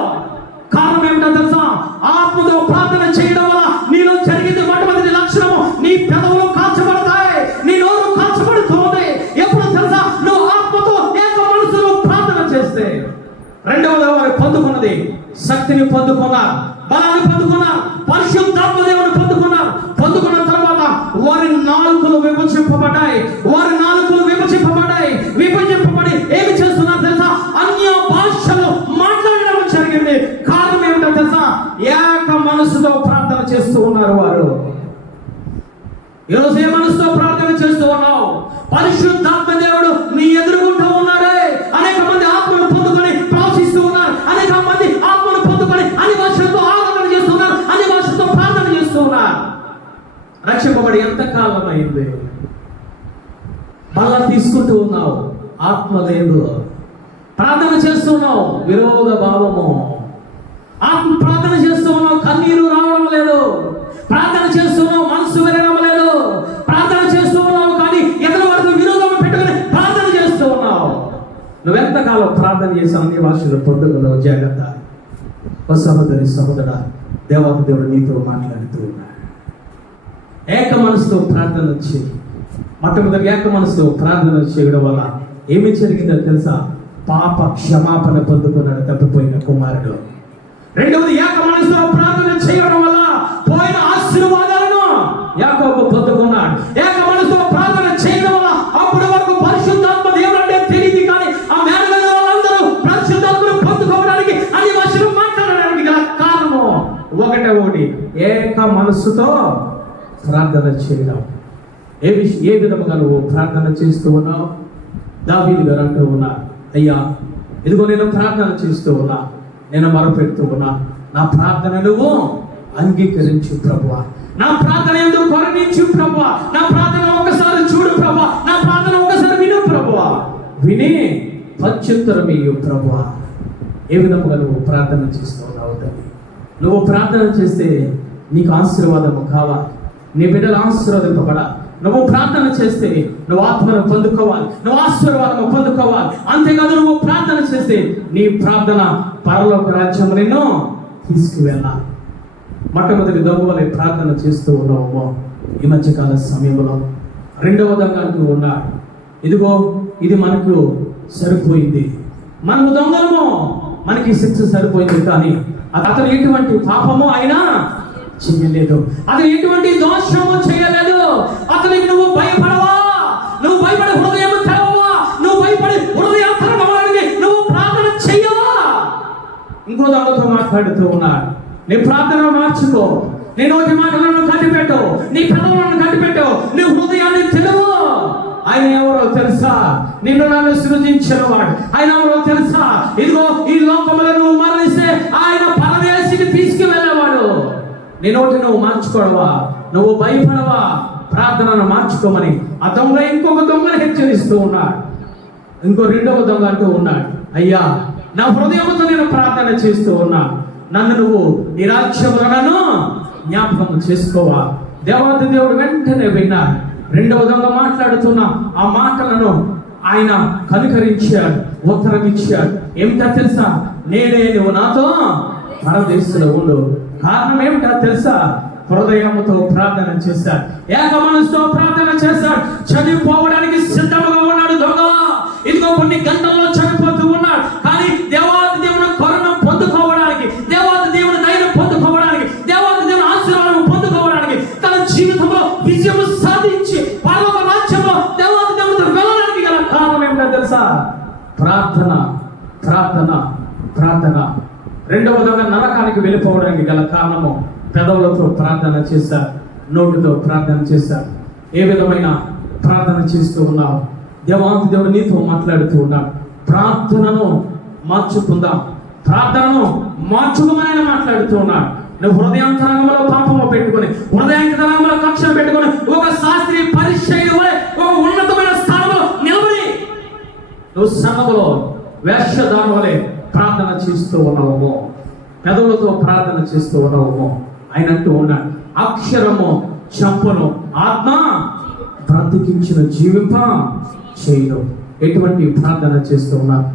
కారణం ఏమిటో తెలుసా? ఆత్మతో ప్రార్థన చేయడం వల్ల నీలో జరిగింది మొట్టమొదటి లక్షణము, నీ పెదవులు కాల్చబడతాయి, నీ నోరు కాల్చబడుతుంది. ఎప్పుడు తెలుసా? నువ్వు ఆత్మతో ఏక మనసులో ప్రార్థన చేస్తే. రెండవది వారు పొందుకున్నది, శక్తిని పొందుకున్నారు, బలాన్ని పొందుకున్నారు, పరిశుద్ధాత్మ దేవుని పొందుకున్నారు. పొందుకున్న తర్వాత వారి నాలుకలు విభజింపబడ్డాయి, వారి నాలుకలు విభజింపబడి ఈరోజు ఏ మనసుతో ప్రార్థన చేస్తూ ఉన్నావు? పరిశుద్ధాత్మ దేవుడు నీ ఎదురుగుంటూ ఉన్నారే. అనేక మంది ఆత్మను పొందుకొని ప్రవశిస్తూ ఉన్నారు. అనేక మంది ఆత్మను పొందుకొని అన్ని భాషలతో ఆరాధన చేస్తున్నారు, అన్ని భాషలతో ప్రార్థన చేస్తూ ఉన్నారు. రక్షింపబడి ఎంతకాలం అయింది? మళ్ళా తీసుకుంటూ ఉన్నావు, ఆత్మ లేదు. ప్రార్థన చేస్తున్నావు, విరోధ భావము. ప్రార్థన చేస్తూ ఉన్నావు, కన్నీరు రావడం లేదు. ప్రార్థన చేస్తున్నావు, మనసు విరగడం లేదు. ప్రార్థన చేస్తూ ఉన్నావు, కానీ ఎదురు వాడితో విరోధం పెట్టుకుని ప్రార్థన చేస్తూ ఉన్నావు. నువ్వెంతకాలం ప్రార్థన చేసి అన్ని భాషలు పొందగలవు? జాగ్రత్త. ఓ సహోదరి, సహోదరా, దేవాది దేవుడు నీతో మాట్లాడుతూ ఉన్నాడు. ఏక మనసుతో ప్రార్థన చేయి. మొట్టమొదటి ఏక మనసుతో ప్రార్థన చేయడం వల్ల ఏమి జరిగిందో తెలుసా? పాప క్షమాపణ పొందుకున్నాడు తప్పిపోయిన కుమారుడు. రెండవది, ఏక మనసుతో ప్రార్థన చేయడం వల్ల పోయిన ఆశీర్వాదాలను యాకోబు పొందుకున్నాడు. ఏక మనసుతో ప్రార్థన చేయడం వల్ల అప్పటి వరకు పరిశుద్ధాత్మ దేవుడు అంటే తెలియదు, కానీ ఆ మేనగల వాళ్ళందరూ పరిశుద్ధాత్మను పొందుకోవడానికి, అన్ని భాషలు మాట్లాడడానికి గల కారణము ఒకటి, ఏక మనసుతో ప్రార్థన చేయడం. ఏ విధముగా నువ్వు ప్రార్థన చేస్తూ ఉన్నావు? దావీదు గారు అంటూ ఉన్నా, అయ్యా ఇదిగో నేను ప్రార్థన చేస్తూ ఉన్నా, నేను మొరపెడుతూ ఉన్నా, నా ప్రార్థన నువ్వు అంగీకరించు ప్రభువా, నా ప్రార్థన ఎందుకు కరుణించు ప్రభువా, నా ప్రార్థన ఒకసారి చూడు ప్రభువా, నా ప్రార్థన ఒకసారి విను ప్రభువా, విని ప్రత్యుత్తరం ఇయ్యు ప్రభువా. ఏ విధముగా నువ్వు ప్రార్థన చేస్తూ ఉన్నావు తల్లి? నువ్వు ప్రార్థన చేస్తే నీకు ఆశీర్వాదము కావాలి, నీ బిడ్డలు ఆశీర్వదింపబడాలి. నువ్వు ప్రార్థన చేస్తే నువ్వు ఆత్మను పొందుకోవాలి, నువ్వు ఆశీర్వాదము పొందుకోవాలి. అంతేకాదు నువ్వు ప్రార్థన చేస్తే నీ ప్రార్థన పరలోక రాజ్యం నిన్ను తీసుకువెళ్ళాలి. మొట్టమొదటి దొంగలే ప్రార్థన చేస్తూ ఉన్నావు ఈ మధ్యకాల సమయంలో. రెండవ దొంగ అంటూ ఉన్నాడు, ఇదిగో ఇది మనకు సరిపోయింది, మనము దొంగలము, మనకి శిక్ష సరిపోయింది, కానీ అతను ఎటువంటి పాపము అయినా చేయలేదు, అతను ఎటువంటి దోషము చేయలేదు. అతనికి నువ్వు భయపడవా? నువ్వు భయపడి హృదయం తెరవవా? నువ్వు భయపడి హృదయం తెరవడానికి నువ్వు ప్రార్థన చెయ్యవా? ఇంకో దొంగతో మాట్లాడుతూ ఉన్నాడు, నీ ప్రార్థన మార్చుకో, నీ నోటి మాటలను కట్టిపెట్టు, నీ పెదవులను కట్టిపెట్టు, నీ హృదయాన్ని తెరవు. ఆయన ఎవరో తెలుసా? నిన్ను నన్ను సృజించిన వాడు. ఆయన ఎవరో తెలుసా? ఇదిగో ఈ లోకములో నువ్వు మరణిస్తే ఆయన పరదేశికి తీసుకువెళ్ళేవాడు. నీ నోటి నువ్వు మార్చుకోవడవా? నువ్వు భయపడవా? ప్రార్థనను మార్చుకోమని ఆ దొంగ ఇంకొక దొంగను హెచ్చరిస్తూ ఉన్నాడు. రెండవ దొంగ అంటూ ఉన్నాడు, అయ్యా నా హృదయంతో నేను ప్రార్థన చేస్తూ ఉన్నా, నన్ను నువ్వు నీ రాజ్యంలో నన్ను జ్ఞాపకం చేసుకోవా? దేవాది దేవుడు వెంటనే విన్నాడు. రెండవ దొంగ మాట్లాడుతున్న ఆ మాటలను ఆయన కనికరించాడు, ఉత్తరం ఇచ్చాడు. ఏమిటా తెలుసా? నేనే నువ్వు నాతో పరదేశంలో ఉండు. కారణం ఏమిటా తెలుసా? హృదయంతో ప్రార్థన చేశాడు, ఏక మనసుతో ప్రార్థన చేశాడు. చనిపోవడానికి సిద్ధంగా ఉన్నాడు దొంగ. ఇదిగో కొన్ని గంటల్లో చనిపోతూ ఉన్నాడు, కానీ దేవాది దేవుని కరుణ పొందుకోవడానికి, దేవాది దేవుని దయను పొందుకోవడానికి, దేవాది దేవుని ఆశీర్వాదం పొందుకోవడానికి, తన జీవితంలో విజయం సాధించి పరలోక రాజ్యంలో దేవాది దేవునితో వెళ్ళడానికి గల కారణం ఏమిటో తెలుసా? ప్రార్థన, ప్రార్థన, ప్రార్థన. రెండవ దొంగ నరకానికి వెళ్ళిపోవడానికి గల కారణము పెదవులతో ప్రార్థన చేశారు, నోటితో ప్రార్థన చేశారు. ఏ విధమైన ప్రార్థన చేస్తూ ఉన్నావు? దేవాది దేవుడు నీతో మాట్లాడుతూ ఉన్నాడు. ప్రార్థనను మార్చుకుందాం, ప్రార్థనను మార్చుకోమని మాట్లాడుతూ ఉన్నాడు. నువ్వు హృదయాంతరంగంలో పాపము పెట్టుకొని, హృదయాంతరంగంలో కక్ష పెట్టుకొని, ఒక శాస్త్రీయ పరిచయం ఒక ఉన్నతమైన స్థానంలో నిలబడి నువ్వు సంఘములో వేషధారణ వలె ప్రార్థన చేస్తూ ఉన్నావేమో, పెదవులతో ప్రార్థన చేస్తూ ఉన్నావేమో. ఆయన అంటూ ఉన్నాడు, అక్షరము చంపను, ఆత్మ బ్రతికించిన జీవింప చేయను. ఎటువంటి ప్రార్థన చేస్తూ ఉన్నారు?